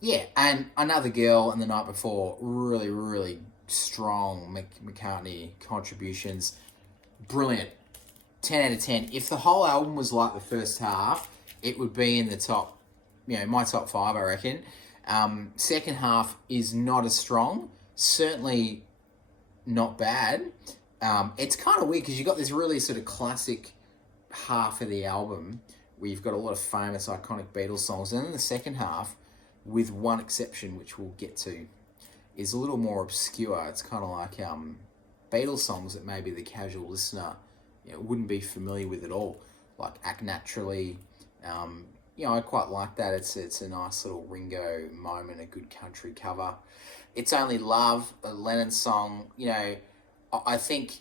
Yeah, and Another Girl and The Night Before, really, really strong McCartney contributions. Brilliant. 10 out of 10. If the whole album was like the first half, it would be in the top, my top 5, I reckon. Second half is not as strong. Certainly not bad. It's kind of weird because you've got this really sort of classic half of the album where you've got a lot of famous, iconic Beatles songs. And then the second half, with one exception, which we'll get to, is a little more obscure. It's kind of like Beatles songs that maybe the casual listener wouldn't be familiar with at all, like Act Naturally. I quite like that. It's a nice little Ringo moment, a good country cover. It's Only Love, a Lennon song. I think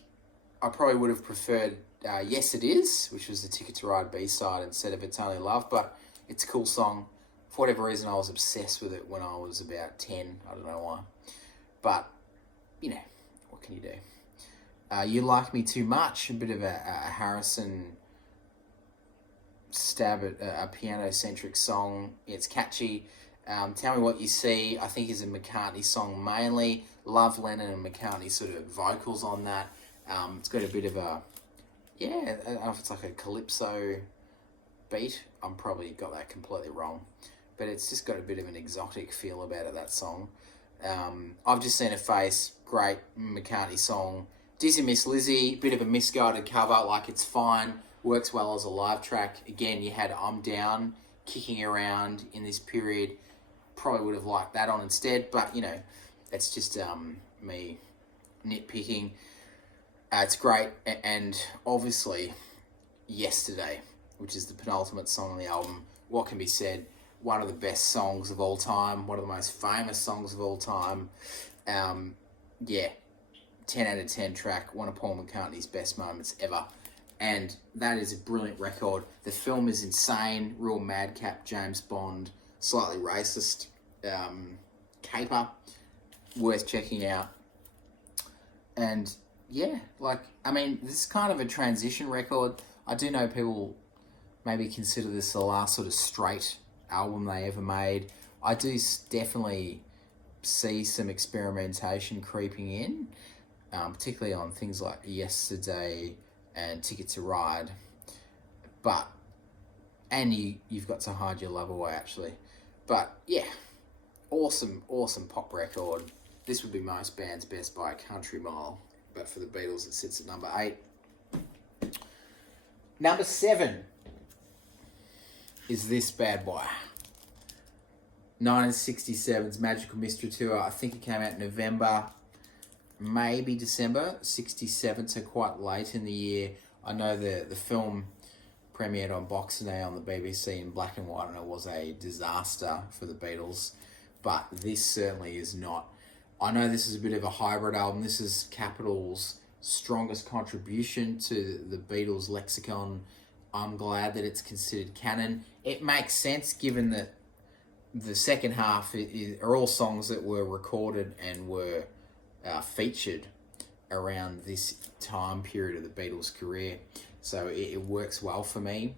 I probably would have preferred Yes It Is, which was the Ticket to Ride B-side, instead of It's Only Love, but it's a cool song. For whatever reason, I was obsessed with it when I was about 10. I don't know why. But, what can you do? You Like Me Too Much, a bit of a Harrison stab at a piano-centric song. It's catchy. Tell Me What You See, I think, is a McCartney song mainly. Love Lennon and McCartney sort of vocals on that. It's got a bit of a, I don't know if it's like a calypso beat. I'm probably got that completely wrong. But it's just got a bit of an exotic feel about it, that song. I've Just Seen a Face, great McCartney song. Dizzy Miss Lizzie, bit of a misguided cover, like it's fine, works well as a live track. Again, you had I'm Down kicking around in this period. Probably would have liked that on instead, but it's just me nitpicking. It's great, and obviously Yesterday, which is the penultimate song on the album. What can be said? One of the best songs of all time, one of the most famous songs of all time. 10 out of 10 track, one of Paul McCartney's best moments ever. And that is a brilliant record. The film is insane, real madcap James Bond, slightly racist caper, worth checking out. And this is kind of a transition record. I do know people maybe consider this the last sort of straight album they ever made. I do definitely see some experimentation creeping in, particularly on things like Yesterday and Ticket to Ride. But, and you've got To Hide Your Love Away, actually. But, yeah, awesome pop record. This would be most bands' best by a country mile. But for the Beatles, it sits at number 8. Number 7 is this bad boy. 1967's Magical Mystery Tour. I think it came out in November, maybe December 67, so quite late in the year. I know the film premiered on Boxing Day on the BBC in black and white, and it was a disaster for the Beatles. But this certainly is not. I know this is a bit of a hybrid album. This is Capitol's strongest contribution to the Beatles lexicon. I'm glad that it's considered canon. It makes sense given that the second half are all songs that were recorded and were featured around this time period of the Beatles' career. So it works well for me.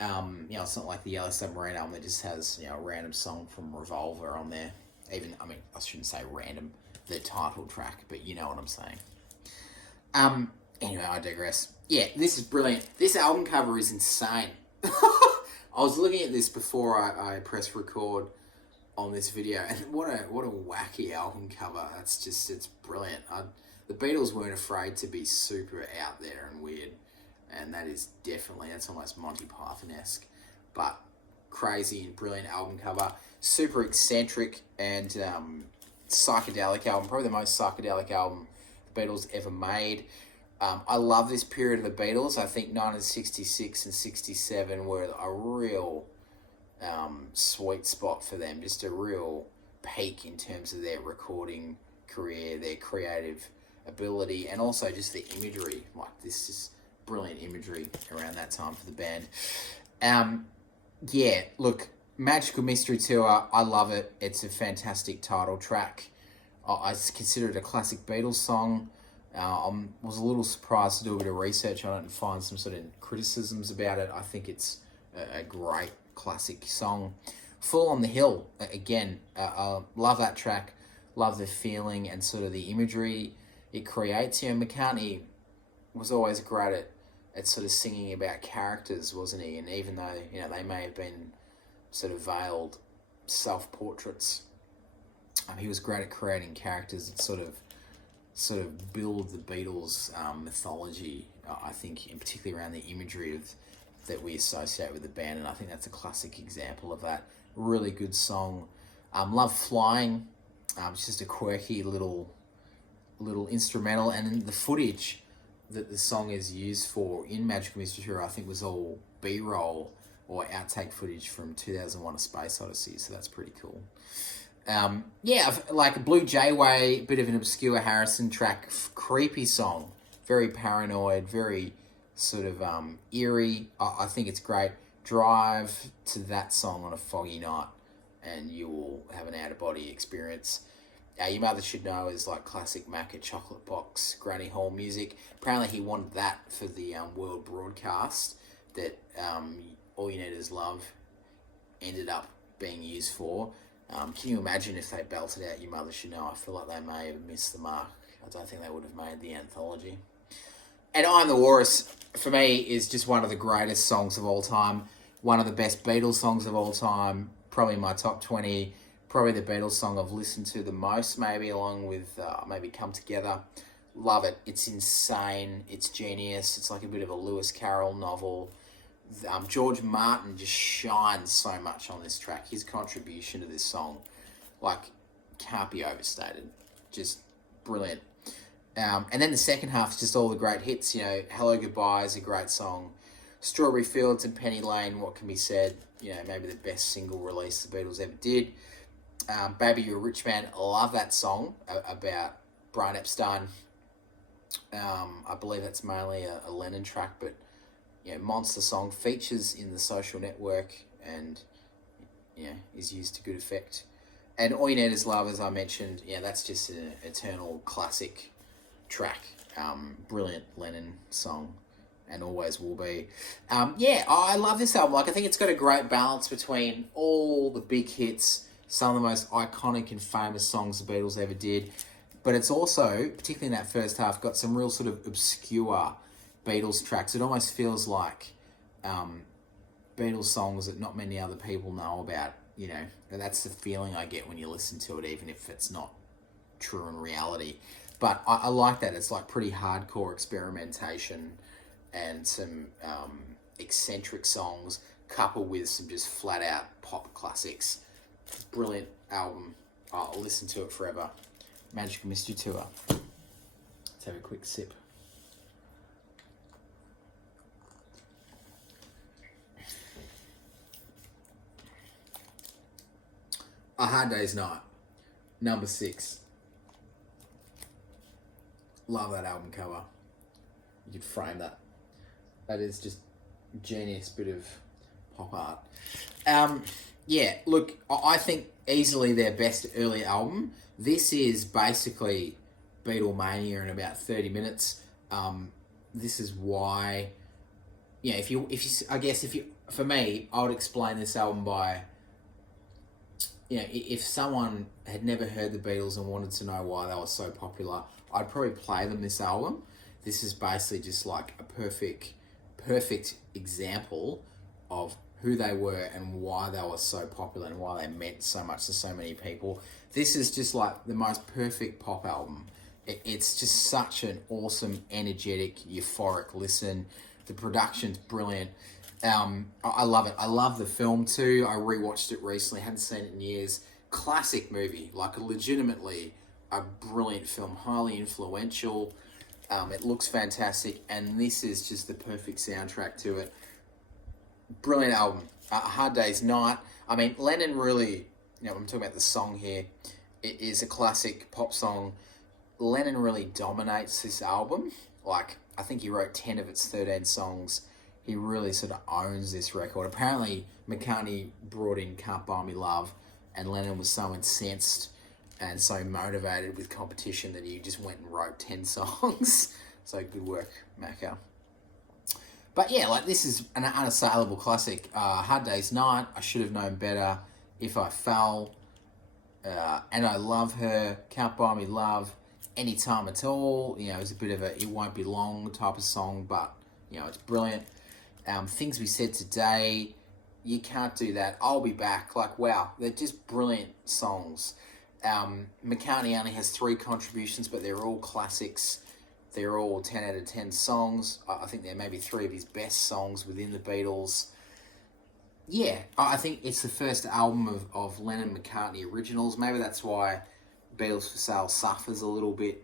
It's not like the Yellow Submarine album that just has, a random song from Revolver on there. I shouldn't say random, the title track, but you know what I'm saying. Anyway, I digress. Yeah, this is brilliant. This album cover is insane. I was looking at this before I pressed record on this video, and what a wacky album cover. It's brilliant. The Beatles weren't afraid to be super out there and weird, and that's almost Monty Python-esque, but crazy and brilliant album cover. Super eccentric and psychedelic album, probably the most psychedelic album the Beatles ever made. I love this period of the Beatles. I think 1966 and 67 were a real sweet spot for them, just a real peak in terms of their recording career, their creative ability, and also just the imagery. Like, this is brilliant imagery around that time for the band. Look, Magical Mystery Tour, I love it. It's a fantastic title track. I consider it a classic Beatles song. I was a little surprised to do a bit of research on it and find some sort of criticisms about it. I think it's a great classic song. Full on the Hill, again, I love that track. Love the feeling and sort of the imagery it creates. McCartney was always great at sort of singing about characters, wasn't he? And even though, they may have been sort of veiled self-portraits, he was great at creating characters that sort of build the Beatles mythology, I think, and particularly around the imagery that we associate with the band, and I think that's a classic example of that. Really good song. Love Flying. It's just a quirky little instrumental, and the footage that the song is used for in Magical Mystery Tour, I think, was all B-roll or outtake footage from 2001: A Space Odyssey, so that's pretty cool. Like Blue Jayway, bit of an obscure Harrison track, creepy song, very paranoid, very sort of eerie. I think it's great. Drive to that song on a foggy night and you will have an out-of-body experience. Your Mother Should Know is like classic Macca Chocolate Box, Granny Hall music. Apparently he wanted that for the world broadcast that All You Need Is Love ended up being used for. Can you imagine if they belted out Your Mother Should Know? I feel like they may have missed the mark. I don't think they would have made the anthology. And I'm the Walrus, for me, is just one of the greatest songs of all time. One of the best Beatles songs of all time. Probably my top 20. Probably the Beatles song I've listened to the most, maybe, along with maybe Come Together. Love it. It's insane. It's genius. It's like a bit of a Lewis Carroll novel. George Martin just shines so much on this track. His contribution to this song, can't be overstated. Just brilliant. And then the second half is just all the great hits. Hello Goodbye is a great song. Strawberry Fields and Penny Lane, what can be said? Maybe the best single release the Beatles ever did. Baby You're a Rich Man, I love that song about Brian Epstein. I believe that's mainly a Lennon track, but monster song, features in The Social Network and is used to good effect. And All You Need Is Love, as I mentioned, that's just an eternal classic track. Brilliant Lennon song, and always will be. I love this album. I think it's got a great balance between all the big hits, some of the most iconic and famous songs the Beatles ever did. But it's also, particularly in that first half, got some real sort of obscure Beatles tracks. It almost feels like Beatles songs that not many other people know about, you know. That's the feeling I get when you listen to it, even if it's not true in reality. But I like that. It's like pretty hardcore experimentation and some eccentric songs coupled with some just flat out pop classics. Brilliant album. I'll listen to it forever. Magical Mystery Tour. Let's have a quick sip. A Hard Day's Night, number 6. Love that album cover. You could frame that. That is just genius bit of pop art. Yeah, look, I think easily their best early album. This is basically Beatlemania in about 30 minutes. This is why, yeah, for me, I would explain this album by, you know, if someone had never heard the Beatles and wanted to know why they were so popular, I'd probably play them this album. This is basically just like a perfect example of who they were and why they were so popular and why they meant so much to so many people. This is just like the most perfect pop album. It's just such an awesome, energetic, euphoric listen. The production's brilliant. I love it. I love the film too. I rewatched it recently. Hadn't seen it in years. Classic movie. Like legitimately a brilliant film. Highly influential. It looks fantastic. And this is just the perfect soundtrack to it. Brilliant album. A Hard Day's Night. I mean, Lennon really, you know, I'm talking about the song here. It is a classic pop song. Lennon really dominates this album. Like, I think he wrote 10 of its 13 songs. He really sort of owns this record. Apparently, McCartney brought in Can't Buy Me Love, and Lennon was so incensed and so motivated with competition that he just went and wrote 10 songs. So good work, Macca. But yeah, like this is an unassailable classic. Hard Day's Night, I Should Have Known Better, If I Fell, And I Love Her, Can't Buy Me Love, Anytime at All. You know, it's a bit of a It Won't Be Long type of song, but, you know, it's brilliant. Things We Said Today, You Can't Do That, I'll Be Back. Like, wow, they're just brilliant songs. McCartney only has 3 contributions, but they're all classics. They're all 10 out of 10 songs. I think they're maybe 3 of his best songs within the Beatles. Yeah, I think it's the first album of Lennon-McCartney originals. Maybe that's why Beatles for Sale suffers a little bit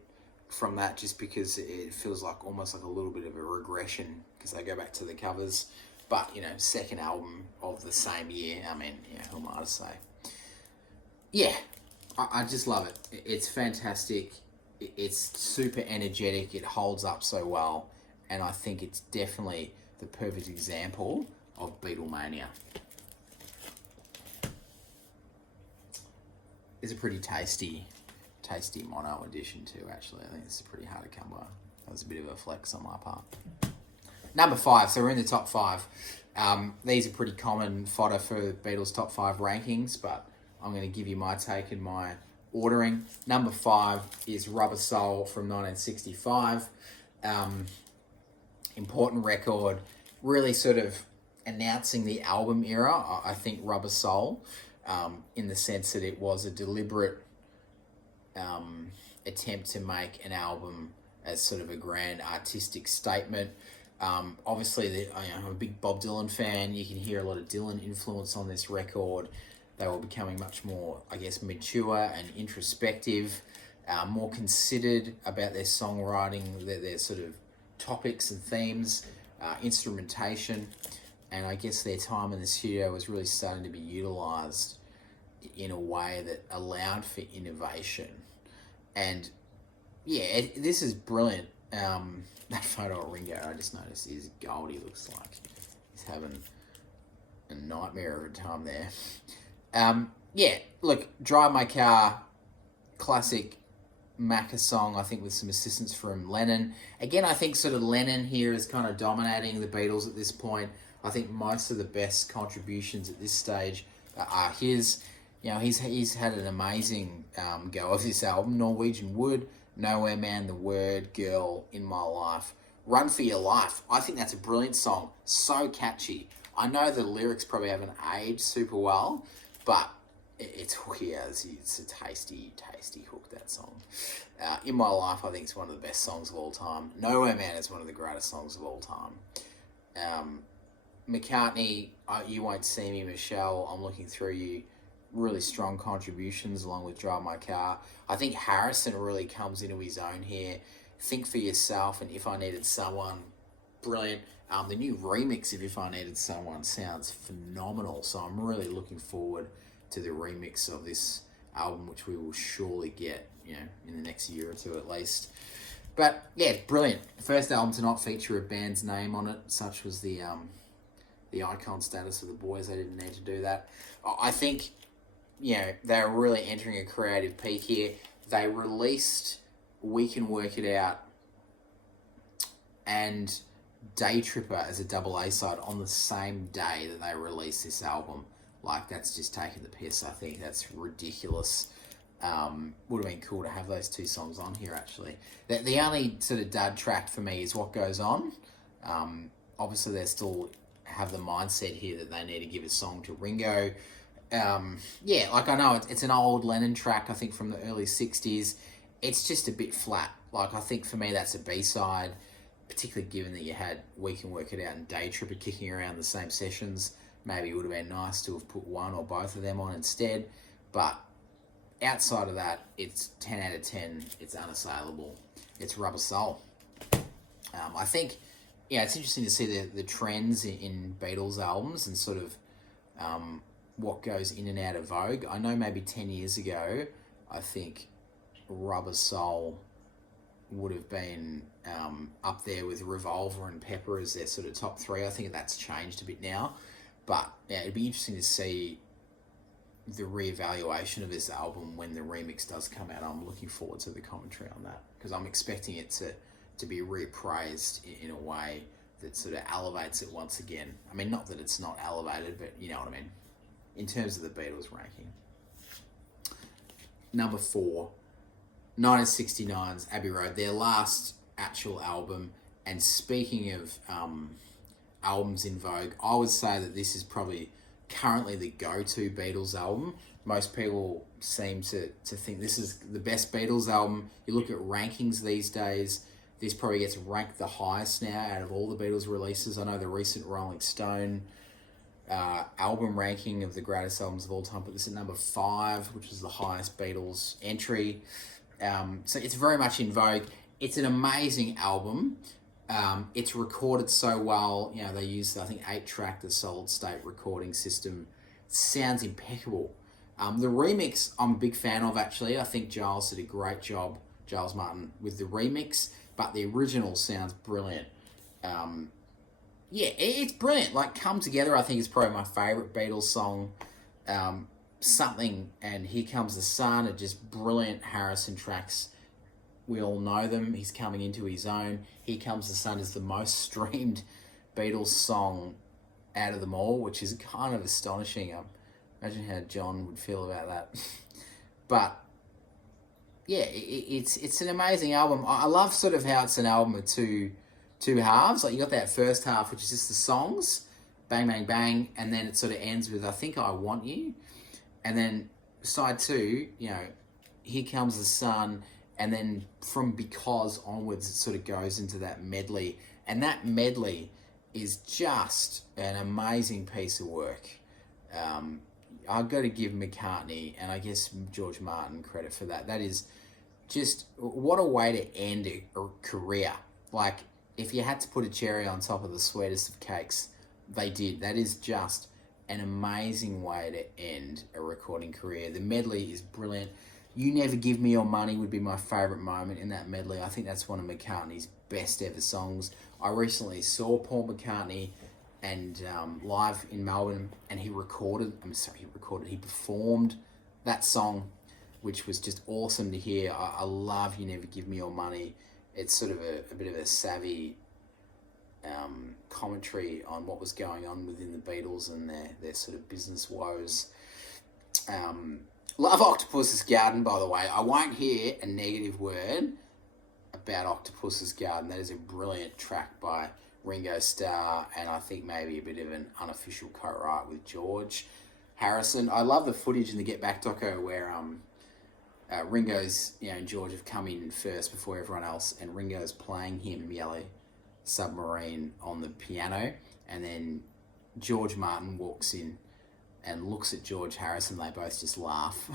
from that, just because it feels like almost like a little bit of a regression because they go back to the covers. But, you know, second album of the same year, I mean, yeah, who am I to say? Yeah, I just love it. It's fantastic. It's super energetic. It holds up so well. And I think it's definitely the perfect example of Beatlemania. It's a pretty tasty mono edition too, actually. I think this is pretty hard to come by. That was a bit of a flex on my part. Number 5, so we're in the top 5. These are pretty common fodder for Beatles top 5 rankings, but I'm going to give you my take and my ordering. Number 5 is Rubber Soul from 1965. Important record, really sort of announcing the album era. I think Rubber Soul, in the sense that it was a deliberate attempt to make an album as sort of a grand artistic statement. Obviously, I'm a big Bob Dylan fan. You can hear a lot of Dylan influence on this record. They were becoming much more, I guess, mature and introspective, more considered about their songwriting, their sort of topics and themes, instrumentation, and I guess their time in the studio was really starting to be utilised in a way that allowed for innovation. And yeah, this is brilliant. That photo of Ringo, I just noticed, is gold. He looks like he's having a nightmare of a time there. Yeah, look, Drive My Car, classic Macca song, I think with some assistance from Lennon. Again, I think sort of Lennon here is kind of dominating the Beatles at this point. I think most of the best contributions at this stage are his. He's had an amazing go of this album. Norwegian Wood, Nowhere Man, The Word, Girl, In My Life, Run For Your Life. I think that's a brilliant song. So catchy. I know the lyrics probably haven't aged super well, but it's hooky as it's a tasty, tasty hook, that song. In My Life, I think it's one of the best songs of all time. Nowhere Man is one of the greatest songs of all time. McCartney, You Won't See Me, Michelle, I'm Looking Through You, really strong contributions along with Drive My Car. I think Harrison really comes into his own here. Think For Yourself and If I Needed Someone, brilliant. The new remix of If I Needed Someone sounds phenomenal, so I'm really looking forward to the remix of this album, which we will surely get, in the next year or two at least. But yeah, brilliant. First album to not feature a band's name on it, such was the icon status of the boys. They didn't need to do that. I think, they're really entering a creative peak here. They released We Can Work It Out and Day Tripper as a double A side on the same day that they released this album. Like, that's just taking the piss. I think that's ridiculous. Would have been cool to have those two songs on here, actually. The only sort of dud track for me is What Goes On. Obviously, they still have the mindset here that they need to give a song to Ringo. I know it's an old Lennon track, I think, from the early 60s. It's just a bit flat. Like, I think for me that's a B-side, particularly given that you had We Can Work It Out and Day Tripper kicking around the same sessions. Maybe it would have been nice to have put one or both of them on instead. But outside of that, it's 10 out of 10. It's unassailable. It's Rubber Soul. I think, it's interesting to see the trends in Beatles albums and sort of what goes in and out of vogue. I know maybe 10 years ago, I think Rubber Soul would have been up there with Revolver and Pepper as their sort of top three. I think that's changed a bit now. But yeah, it'd be interesting to see the reevaluation of this album when the remix does come out. I'm looking forward to the commentary on that because I'm expecting it to be reappraised in a way that sort of elevates it once again. I mean, not that it's not elevated, but you know what I mean. In terms of the Beatles ranking. Number 4, 1969's Abbey Road, their last actual album. And speaking of albums in vogue, I would say that this is probably currently the go-to Beatles album. Most people seem to think this is the best Beatles album. You look at rankings these days, this probably gets ranked the highest now out of all the Beatles releases. I know the recent Rolling Stone album ranking of the greatest albums of all time put this at number 5, which is the highest Beatles entry. So it's very much in vogue. It's an amazing album. It's recorded so well. They use, I think, 8-track, the solid state recording system. Sounds impeccable. The remix, I'm a big fan of, actually. I think Giles did a great job, Giles Martin, with the remix, but the original sounds brilliant. It's brilliant. Like, Come Together, I think, is probably my favourite Beatles song. Something and Here Comes the Sun are just brilliant Harrison tracks. We all know them. He's coming into his own. Here Comes the Sun is the most streamed Beatles song out of them all, which is kind of astonishing. Imagine how John would feel about that. But yeah, it's an amazing album. I love sort of how it's an album of two halves. Like, you got that first half, which is just the songs, bang, bang, bang, and then it sort of ends with I Think I Want You. And then side 2, Here Comes the Sun, and then from Because onwards, it sort of goes into that medley. And that medley is just an amazing piece of work. I've got to give McCartney and I guess George Martin credit for that. That is just, what a way to end a career. Like, if you had to put a cherry on top of the sweetest of cakes, they did. That is just an amazing way to end a recording career. The medley is brilliant. You Never Give Me Your Money would be my favourite moment in that medley. I think that's one of McCartney's best ever songs. I recently saw Paul McCartney and live in Melbourne, and he performed that song, which was just awesome to hear. I love You Never Give Me Your Money. It's sort of a bit of a savvy commentary on what was going on within the Beatles and their sort of business woes. Love Octopus's Garden, by the way. I won't hear a negative word about Octopus's Garden. That is a brilliant track by Ringo Starr, and I think maybe a bit of an unofficial co-write with George Harrison. I love the footage in the Get Back doco where Ringo's, and George have come in first before everyone else, and Ringo's playing him Yellow Submarine on the piano, and then George Martin walks in and looks at George Harrison. They both just laugh.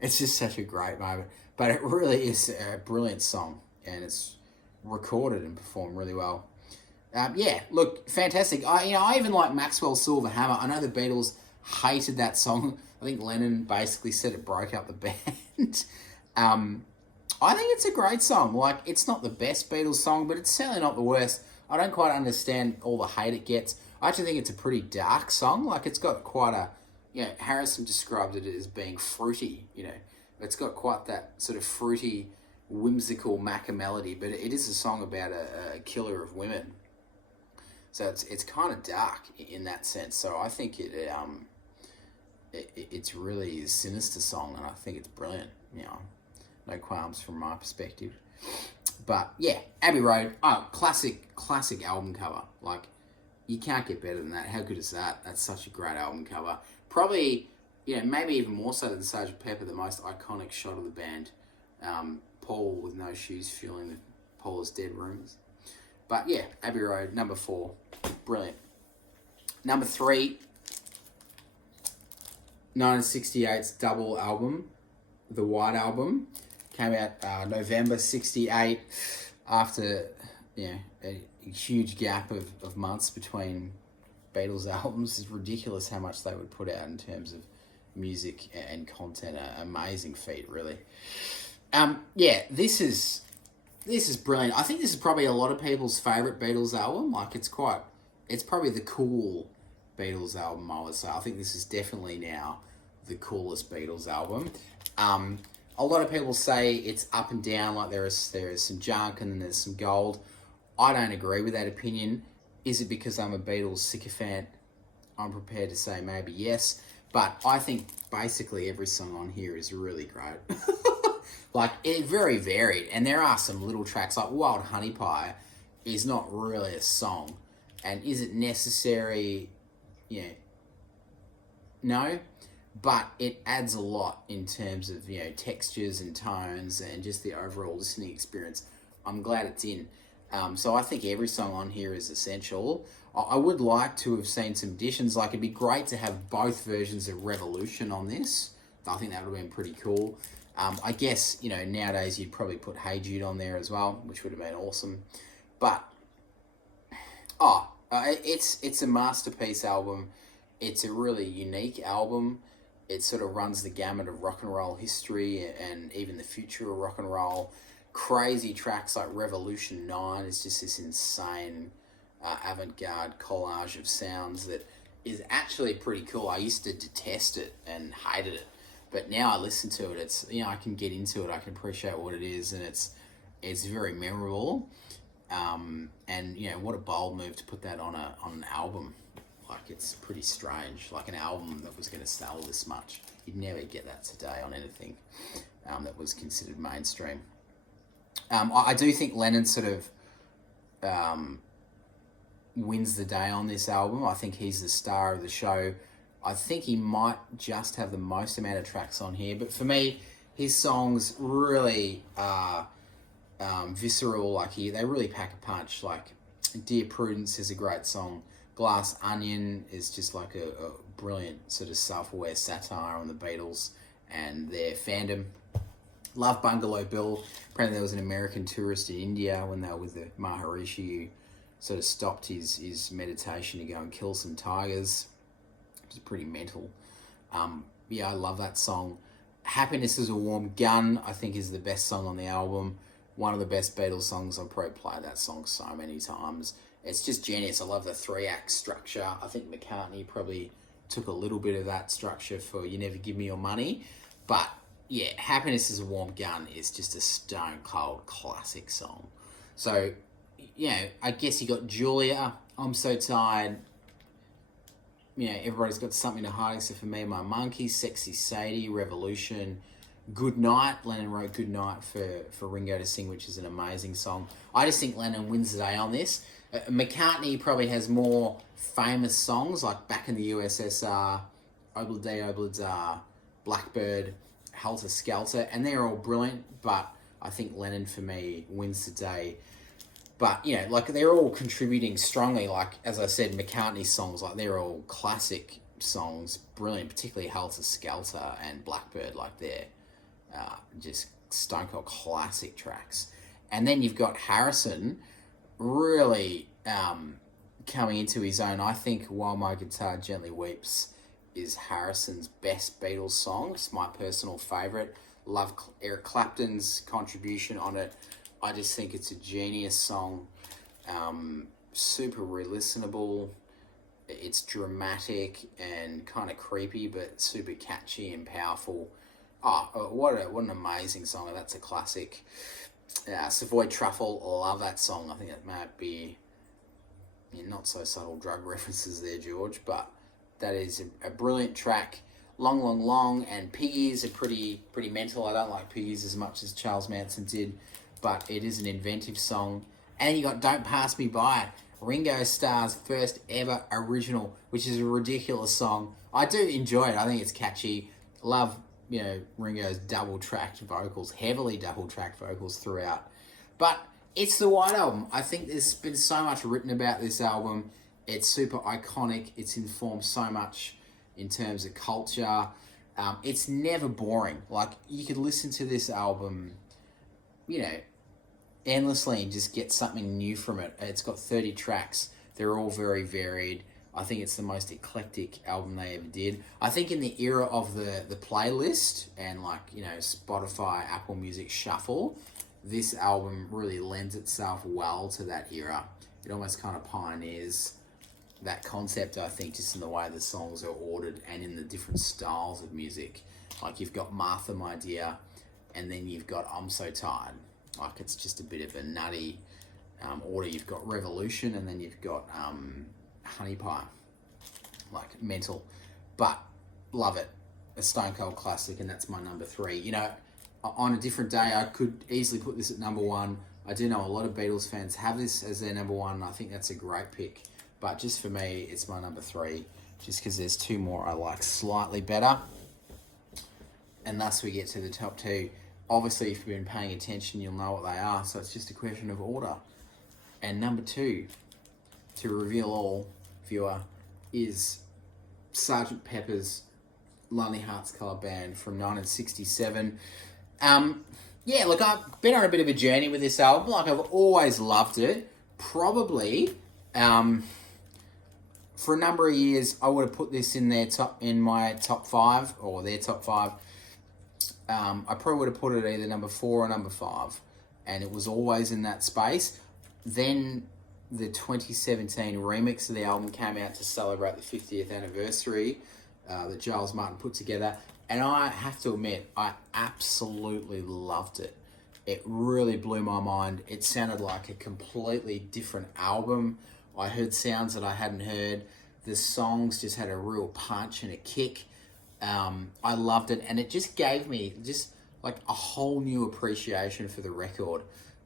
It's just such a great moment. But it really is a brilliant song, and it's recorded and performed really well. Look, fantastic. I even like Maxwell's Silver Hammer. I know the Beatles hated that song. I think Lennon basically said it broke up the band. I think it's a great song. Like, it's not the best Beatles song, but it's certainly not the worst. I don't quite understand all the hate it gets. I actually think it's a pretty dark song. Like, it's got quite a, Harrison described it as being fruity, It's got quite that sort of fruity, whimsical Macca melody, but it is a song about a killer of women. So it's kind of dark in that sense. So I think it's really a sinister song, and I think it's brilliant. No qualms from my perspective. But yeah, Abbey Road, classic album cover. Like, you can't get better than that. How good is that? That's such a great album cover. Probably, maybe even more so than Sgt. Pepper, the most iconic shot of the band. Paul with no shoes fueling the Paul is Dead rumors. But yeah, Abbey Road, number 4. Brilliant. Number 3, 1968's double album, The White Album. Came out November 68 after, a huge gap of months between Beatles albums. It's ridiculous how much they would put out in terms of music and content. An amazing feat, really. This is brilliant. I think this is probably a lot of people's favourite Beatles album. Like, it's probably the cool Beatles album, I would say. I think this is definitely now the coolest Beatles album. A lot of people say it's up and down, like there is some junk and then there's some gold. I don't agree with that opinion. Is it because I'm a Beatles sycophant? I'm prepared to say maybe yes. But I think basically every song on here is really great. Like, it's very varied. And there are some little tracks, like Wild Honey Pie is not really a song. And is it necessary? No. But it adds a lot in terms of, textures and tones and just the overall listening experience. I'm glad it's in. So I think every song on here is essential. I would like to have seen some additions. Like, it'd be great to have both versions of Revolution on this. I think that would have been pretty cool. I guess, nowadays you'd probably put Hey Jude on there as well, which would have been awesome. But, it's a masterpiece album. It's a really unique album. It sort of runs the gamut of rock and roll history and even the future of rock and roll. Crazy tracks like Revolution 9 is just this insane avant-garde collage of sounds that is actually pretty cool. I used to detest it and hated it, but now I listen to it. It's I can get into it. I can appreciate what it is, and it's very memorable. And what a bold move to put that on an album. Like, it's pretty strange. Like, an album that was going to sell this much, you'd never get that today on anything that was considered mainstream. I do think Lennon sort of wins the day on this album. I think he's the star of the show. I think he might just have the most amount of tracks on here, but for me, his songs really are visceral. Like, they really pack a punch. Like, Dear Prudence is a great song. Glass Onion is just like a brilliant sort of self-aware satire on the Beatles and their fandom. Love Bungalow Bill. Apparently there was an American tourist in India when they were with the Maharishi who sort of stopped his meditation to go and kill some tigers. It was pretty mental. I love that song. Happiness is a Warm Gun, I think, is the best song on the album. One of the best Beatles songs. I've probably played that song so many times. It's just genius. I love the 3-act structure. I think McCartney probably took a little bit of that structure for You Never Give Me Your Money. But yeah, Happiness is a Warm Gun is just a stone cold classic song. So, I guess you got Julia, I'm So Tired, everybody's got something to hide except for me and my monkey, Sexy Sadie, Revolution, Good Night. Lennon wrote Good Night for Ringo to sing, which is an amazing song. I just think Lennon wins the day on this. McCartney probably has more famous songs, like Back in the USSR, Obla Dee Obla Da, Blackbird, Helter Skelter, and they're all brilliant, but I think Lennon, for me, wins the day. But, like, they're all contributing strongly. Like, as I said, McCartney's songs, like, they're all classic songs, brilliant, particularly Helter Skelter and Blackbird, like, they're just stone cold classic tracks. And then you've got Harrison really coming into his own. I think While My Guitar Gently Weeps is Harrison's best Beatles song. It's my personal favourite. Love Eric Clapton's contribution on it. I just think it's a genius song. Super re-listenable. It's dramatic and kind of creepy, but super catchy and powerful. What an amazing song. That's a classic. Savoy Truffle, love that song. I think it might be not so subtle drug references there, George, but that is a brilliant track. Long, Long, Long, and Piggies are pretty mental. I don't like Piggies as much as Charles Manson did, but it is an inventive song. And you got Don't Pass Me By, Ringo Starr's first ever original, which is a ridiculous song. I do enjoy it. I think it's catchy. Love, Ringo's double-tracked vocals, heavily double-tracked vocals throughout. But it's the White Album. I think there's been so much written about this album. It's super iconic. It's informed so much in terms of culture. It's never boring. Like, you could listen to this album, endlessly and just get something new from it. It's got 30 tracks. They're all very varied. I think it's the most eclectic album they ever did. I think in the era of the playlist and Spotify, Apple Music Shuffle, this album really lends itself well to that era. It almost kind of pioneers that concept, I think, just in the way the songs are ordered and in the different styles of music. Like, you've got Martha, My Dear, and then you've got I'm So Tired. Like, it's just a bit of a nutty order. You've got Revolution, and then you've got Honey Pie. Like, mental. But love it. A stone cold classic, and that's my number 3. On a different day, I could easily put this at number 1. I do know a lot of Beatles fans have this as their number 1, and I think that's a great pick. But just for me, it's my number 3, just because there's 2 more I like slightly better. And thus we get to the top 2. Obviously, if you've been paying attention, you'll know what they are, so it's just a question of order. And number 2, to reveal all, viewer, is Sgt. Pepper's Lonely Hearts Club Band from 1967. Look, I've been on a bit of a journey with this album. Like, I've always loved it. Probably, for a number of years, I would have put this in my top 5, or their top 5. I probably would have put it either number 4 or number 5, and it was always in that space. Then the 2017 remix of the album came out to celebrate the 50th anniversary that Giles Martin put together, and I have to admit, I absolutely loved it. It really blew my mind. It sounded like a completely different album. I heard sounds that I hadn't heard. The songs just had a real punch and a kick. I loved it, and it just gave me like a whole new appreciation for the record.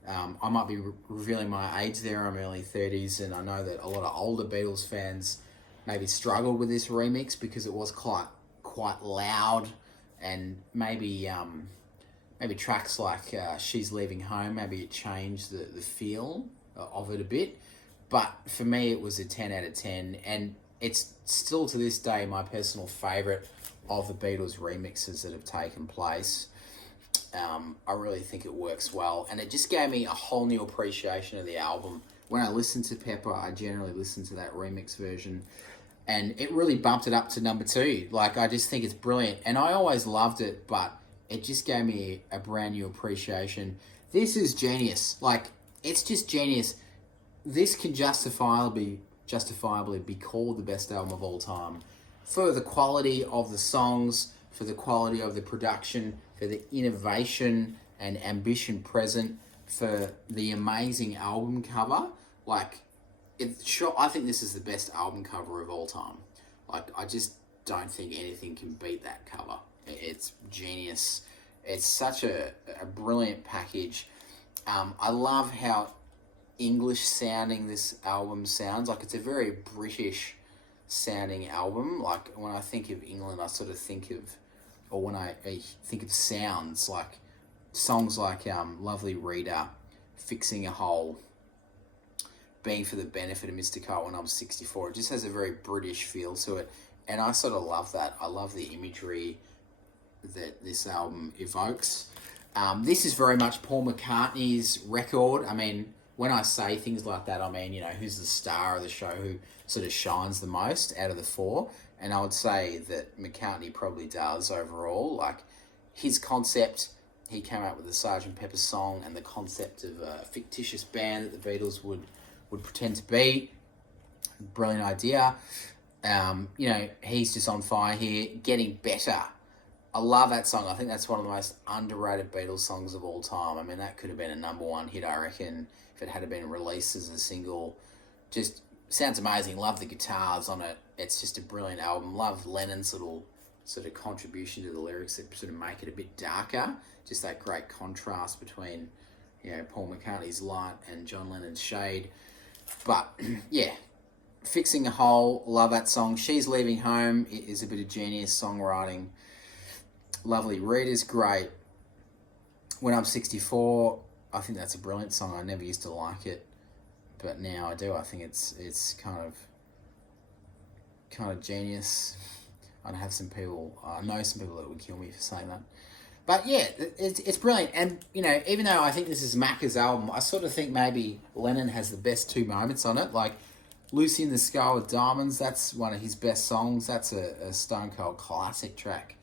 I might be revealing my age there. I'm early 30s, and I know that a lot of older Beatles fans maybe struggled with this remix because it was quite loud, and maybe tracks like She's Leaving Home, maybe it changed the feel of it a bit. But for me, it was a 10 out of 10, and it's still to this day my personal favourite of the Beatles remixes that have taken place. I really think it works well, and it just gave me a whole new appreciation of the album. When I listen to Pepper, I generally listen to that remix version, and it really bumped it up to number 2. Like, I just think it's brilliant, and I always loved it, but it just gave me a brand new appreciation. This is genius. Like, it's just genius. This can justifiably be called the best album of all time for the quality of the songs, for the quality of the production, for the innovation and ambition present, for the amazing album cover. Like, I think this is the best album cover of all time. Like, I just don't think anything can beat that cover. It's genius. It's such a brilliant package. I love how English sounding this album sounds. Like, it's a very British sounding album. Like, when I think of England, I sort of think of, or when I think of sounds, like songs like Lovely Reader, Fixing a Hole, Being for the Benefit of Mr. Cole When I'm 64. It just has a very British feel to it. And I sort of love that. I love the imagery that this album evokes. This is very much Paul McCartney's record. I mean, when I say things like that, I mean, who's the star of the show, who sort of shines the most out of the four. And I would say that McCartney probably does overall. Like, his concept, he came out with the Sgt. Pepper song and the concept of a fictitious band that the Beatles would pretend to be. Brilliant idea. He's just on fire here, getting better. I love that song. I think that's one of the most underrated Beatles songs of all time. I mean, that could have been a number one hit, I reckon, if it had been released as a single. Just sounds amazing. Love the guitars on it. It's just a brilliant album. Love Lennon's little sort of contribution to the lyrics that sort of make it a bit darker. Just that great contrast between, Paul McCartney's light and John Lennon's shade. But, yeah, Fixing a Hole, love that song. She's Leaving Home is a bit of genius songwriting. Lovely Reader's great. When I'm 64, I think that's a brilliant song. I never used to like it, but now I do. I think it's kind of genius. I know some people that would kill me for saying that. But yeah, it's brilliant. And, even though I think this is Macca's album, I sort of think maybe Lennon has the best two moments on it. Like, Lucy in the Sky with Diamonds, that's one of his best songs. That's a Stone Cold classic track.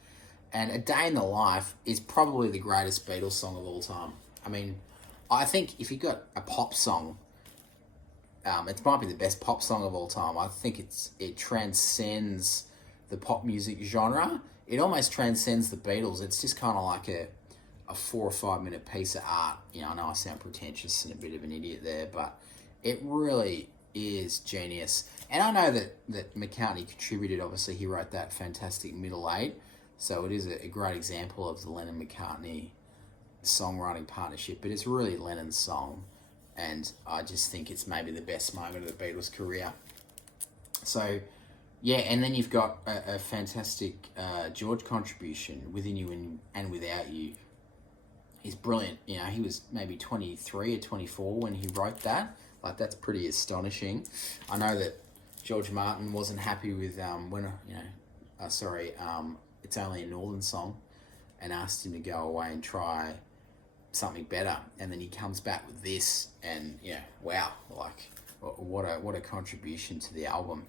And A Day in the Life is probably the greatest Beatles song of all time. I mean, I think if you've got a pop song, it might be the best pop song of all time. I think it transcends the pop music genre. It almost transcends the Beatles. It's just kind of like a 4 or 5 minute piece of art. I know I sound pretentious and a bit of an idiot there, but it really is genius. And I know that McCartney contributed. Obviously, he wrote that fantastic Middle Eight. So it is a great example of the Lennon-McCartney songwriting partnership, but it's really Lennon's song, and I just think it's maybe the best moment of the Beatles' career. So, yeah, and then you've got a fantastic George contribution, Within You and Without You. He's brilliant. He was maybe 23 or 24 when he wrote that. Like, that's pretty astonishing. I know that George Martin wasn't happy with It's Only a Northern Song, and asked him to go away and try something better. And then he comes back with this, and wow, like what a contribution to the album.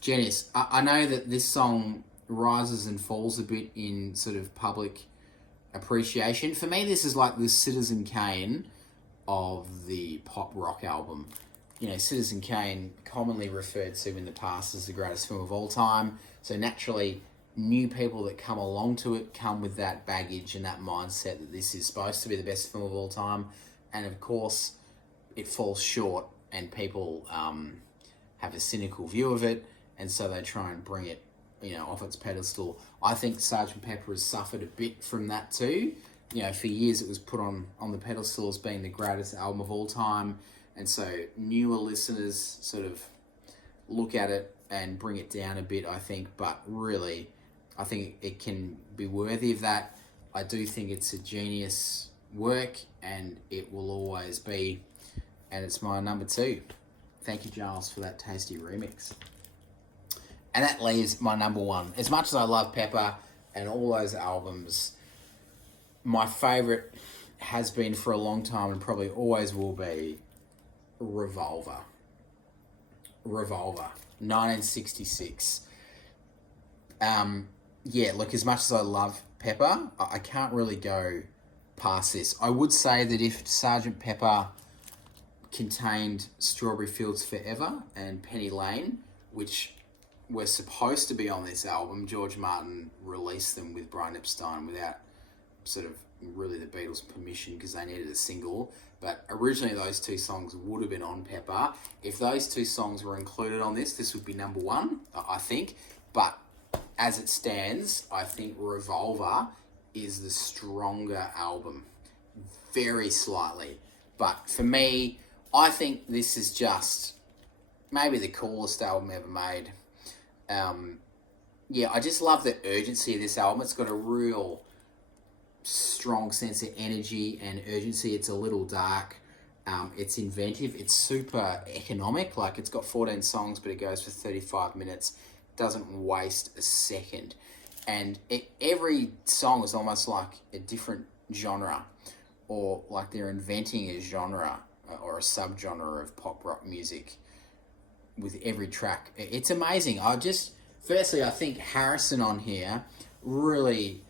Genius. I know that this song rises and falls a bit in sort of public appreciation. For me, this is like the Citizen Kane of the pop rock album. Citizen Kane, commonly referred to in the past as the greatest film of all time. So naturally, new people that come along to it come with that baggage and that mindset that this is supposed to be the best film of all time. And of course, it falls short, and people have a cynical view of it, and so they try and bring it, off its pedestal. I think Sgt. Pepper has suffered a bit from that too. For years it was put on the pedestal as being the greatest album of all time, and so newer listeners sort of look at it and bring it down a bit, I think, but really, I think it can be worthy of that. I do think it's a genius work, and it will always be, and it's my number 2. Thank you, Giles, for that tasty remix. And that leaves my number 1. As much as I love Pepper and all those albums, my favourite has been for a long time and probably always will be Revolver. 1966. Look, as much as I love Pepper, I can't really go past this. I would say that if Sgt. Pepper contained Strawberry Fields Forever and Penny Lane, which were supposed to be on this album, George Martin released them with Brian Epstein without sort of really the Beatles' permission because they needed a single. But originally those two songs would have been on Pepper. If those two songs were included on this would be number one, I think. But as it stands, I think Revolver is the stronger album, very slightly. But for me, I think this is just maybe the coolest album ever made. Yeah, I just love the urgency of this album. It's got a real strong sense of energy and urgency. It's a little dark. It's inventive. It's super economic. Like, it's got 14 songs, but it goes for 35 minutes. Doesn't waste a second. And every song is almost like a different genre, or like they're inventing a genre or a subgenre of pop rock music with every track. It's amazing. Firstly, I think Harrison on here really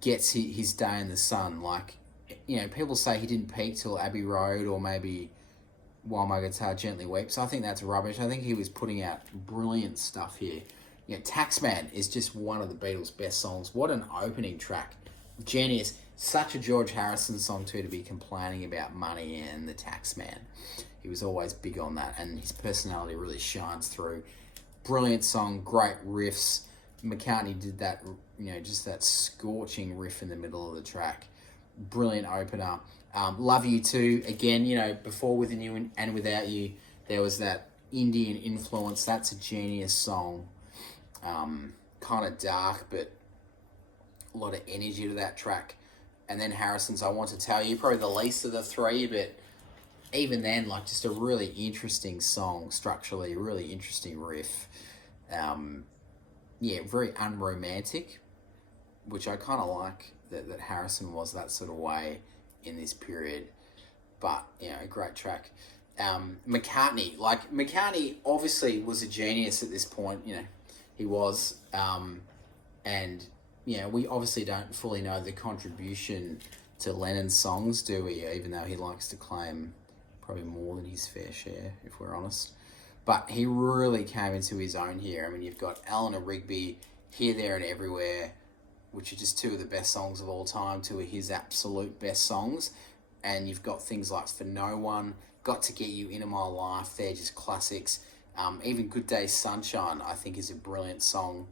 gets his day in the sun. Like, you know, people say he didn't peak till Abbey Road or maybe While My Guitar Gently Weeps. I think that's rubbish. I think he was putting out brilliant stuff here. You know, Taxman is just one of the Beatles' best songs. What an opening track. Genius. Such a George Harrison song too, to be complaining about money and the Taxman. He was always big on that, and his personality really shines through. Brilliant song, great riffs. McCartney did that, you know, just that scorching riff in the middle of the track. Brilliant opener. Love You Too. Again, you know, before With You and Without You, there was that Indian influence. That's a genius song. Kind of dark, but a lot of energy to that track. And then Harrison's I Want to Tell You, probably the least of the three, but even then, like, just a really interesting song structurally, really interesting riff. Yeah, very unromantic, which I kind of like that Harrison was that sort of way in this period. But, you know, a great track. McCartney obviously was a genius at this point, you know, he was. And, you know, we obviously don't fully know the contribution to Lennon's songs, do we? Even though he likes to claim probably more than his fair share, if we're honest. But he really came into his own here. I mean, you've got Eleanor Rigby, Here, There and Everywhere, which are just two of the best songs of all time, two of his absolute best songs. And you've got things like For No One, Got to Get You Into My Life, they're just classics. Even Good Day Sunshine, I think, is a brilliant song.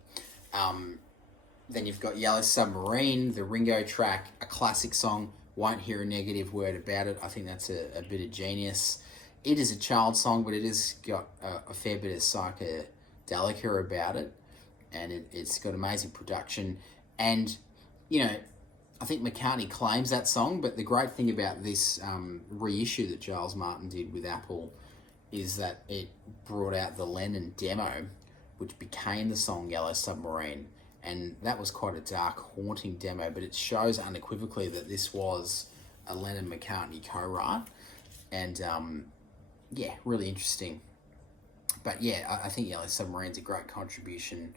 Then you've got Yellow Submarine, the Ringo track, a classic song. Won't hear a negative word about it. I think that's a bit of genius. It is a child song, but it has got a fair bit of psychedelica about it. And it's got amazing production. And, you know, I think McCartney claims that song, but the great thing about this reissue that Giles Martin did with Apple is that it brought out the Lennon demo, which became the song Yellow Submarine. And that was quite a dark, haunting demo, but it shows unequivocally that this was a Lennon-McCartney co-write. And, yeah, really interesting. But, yeah, I think Yellow Submarine's a great contribution.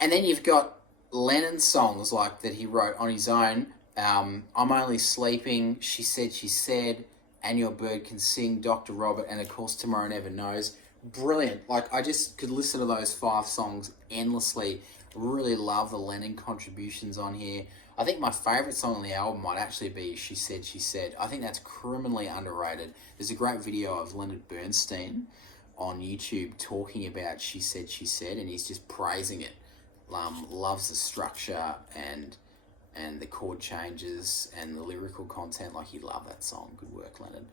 And then you've got Lennon's songs like that he wrote on his own. I'm Only Sleeping, She Said, And Your Bird Can Sing, Dr. Robert, and, of course, Tomorrow Never Knows. Brilliant. Like, I just could listen to those 5 songs endlessly. Really love the Lennon contributions on here. I think my favourite song on the album might actually be She Said. I think that's criminally underrated. There's a great video of Leonard Bernstein on YouTube talking about She Said, and he's just praising it. Loves the structure and the chord changes and the lyrical content. Like, he'd love that song. Good work, Leonard.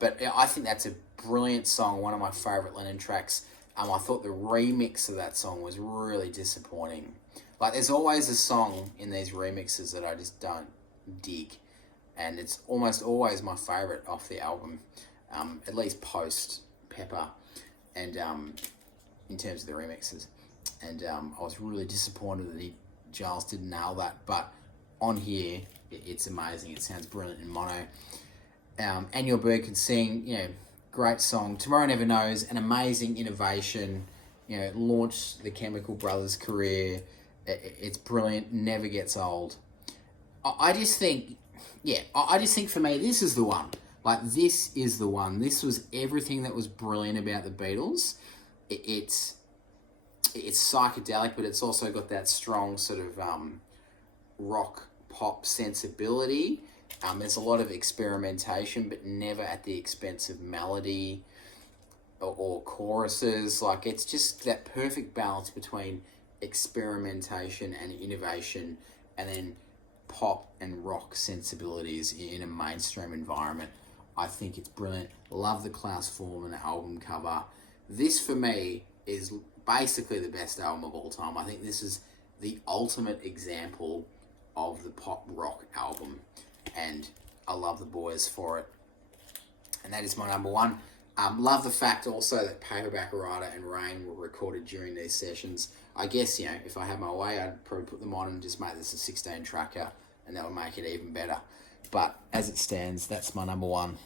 But I think that's a brilliant song, one of my favourite Lennon tracks. I thought the remix of that song was really disappointing. Like, there's always a song in these remixes that I just don't dig. And it's almost always my favourite off the album, at least post Pepper, and in terms of the remixes. And I was really disappointed that Giles didn't nail that. But on here, it's amazing. It sounds brilliant in mono. And Your Bird Can Sing, you know, great song. Tomorrow Never Knows, an amazing innovation. You know, launched the Chemical Brothers' career. It's brilliant, never gets old. I just think for me, this is the one. Like, this is the one. This was everything that was brilliant about the Beatles. It's psychedelic, but it's also got that strong sort of rock pop sensibility. There's a lot of experimentation, but never at the expense of melody or choruses. Like, it's just that perfect balance between experimentation and innovation, and then pop and rock sensibilities in a mainstream environment. I think it's brilliant. Love the Klaus Forman album cover. This, for me, is basically the best album of all time. I think this is the ultimate example of the pop rock album, and I love the boys for it. And that is my number one. Love the fact also that Paperback Writer and Rain were recorded during these sessions. I guess, if I had my way, I'd probably put them on and just make this a 16 tracker, and that would make it even better. But as it stands, that's my number one.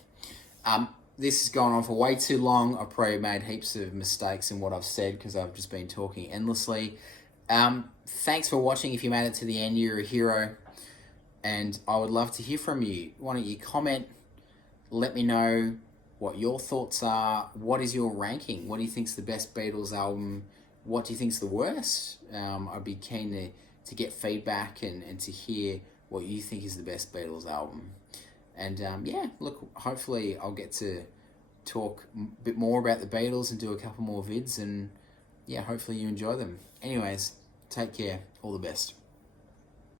This has gone on for way too long. I've probably made heaps of mistakes in what I've said because I've just been talking endlessly. Thanks for watching. If you made it to the end, you're a hero. And I would love to hear from you. Why don't you comment? Let me know what your thoughts are. What is your ranking? What do you think's the best Beatles album? What do you think's the worst? I'd be keen to get feedback and to hear what you think is the best Beatles album. And look, hopefully I'll get to talk a bit more about the Beatles and do a couple more vids, and hopefully you enjoy them. Anyways, take care. All the best.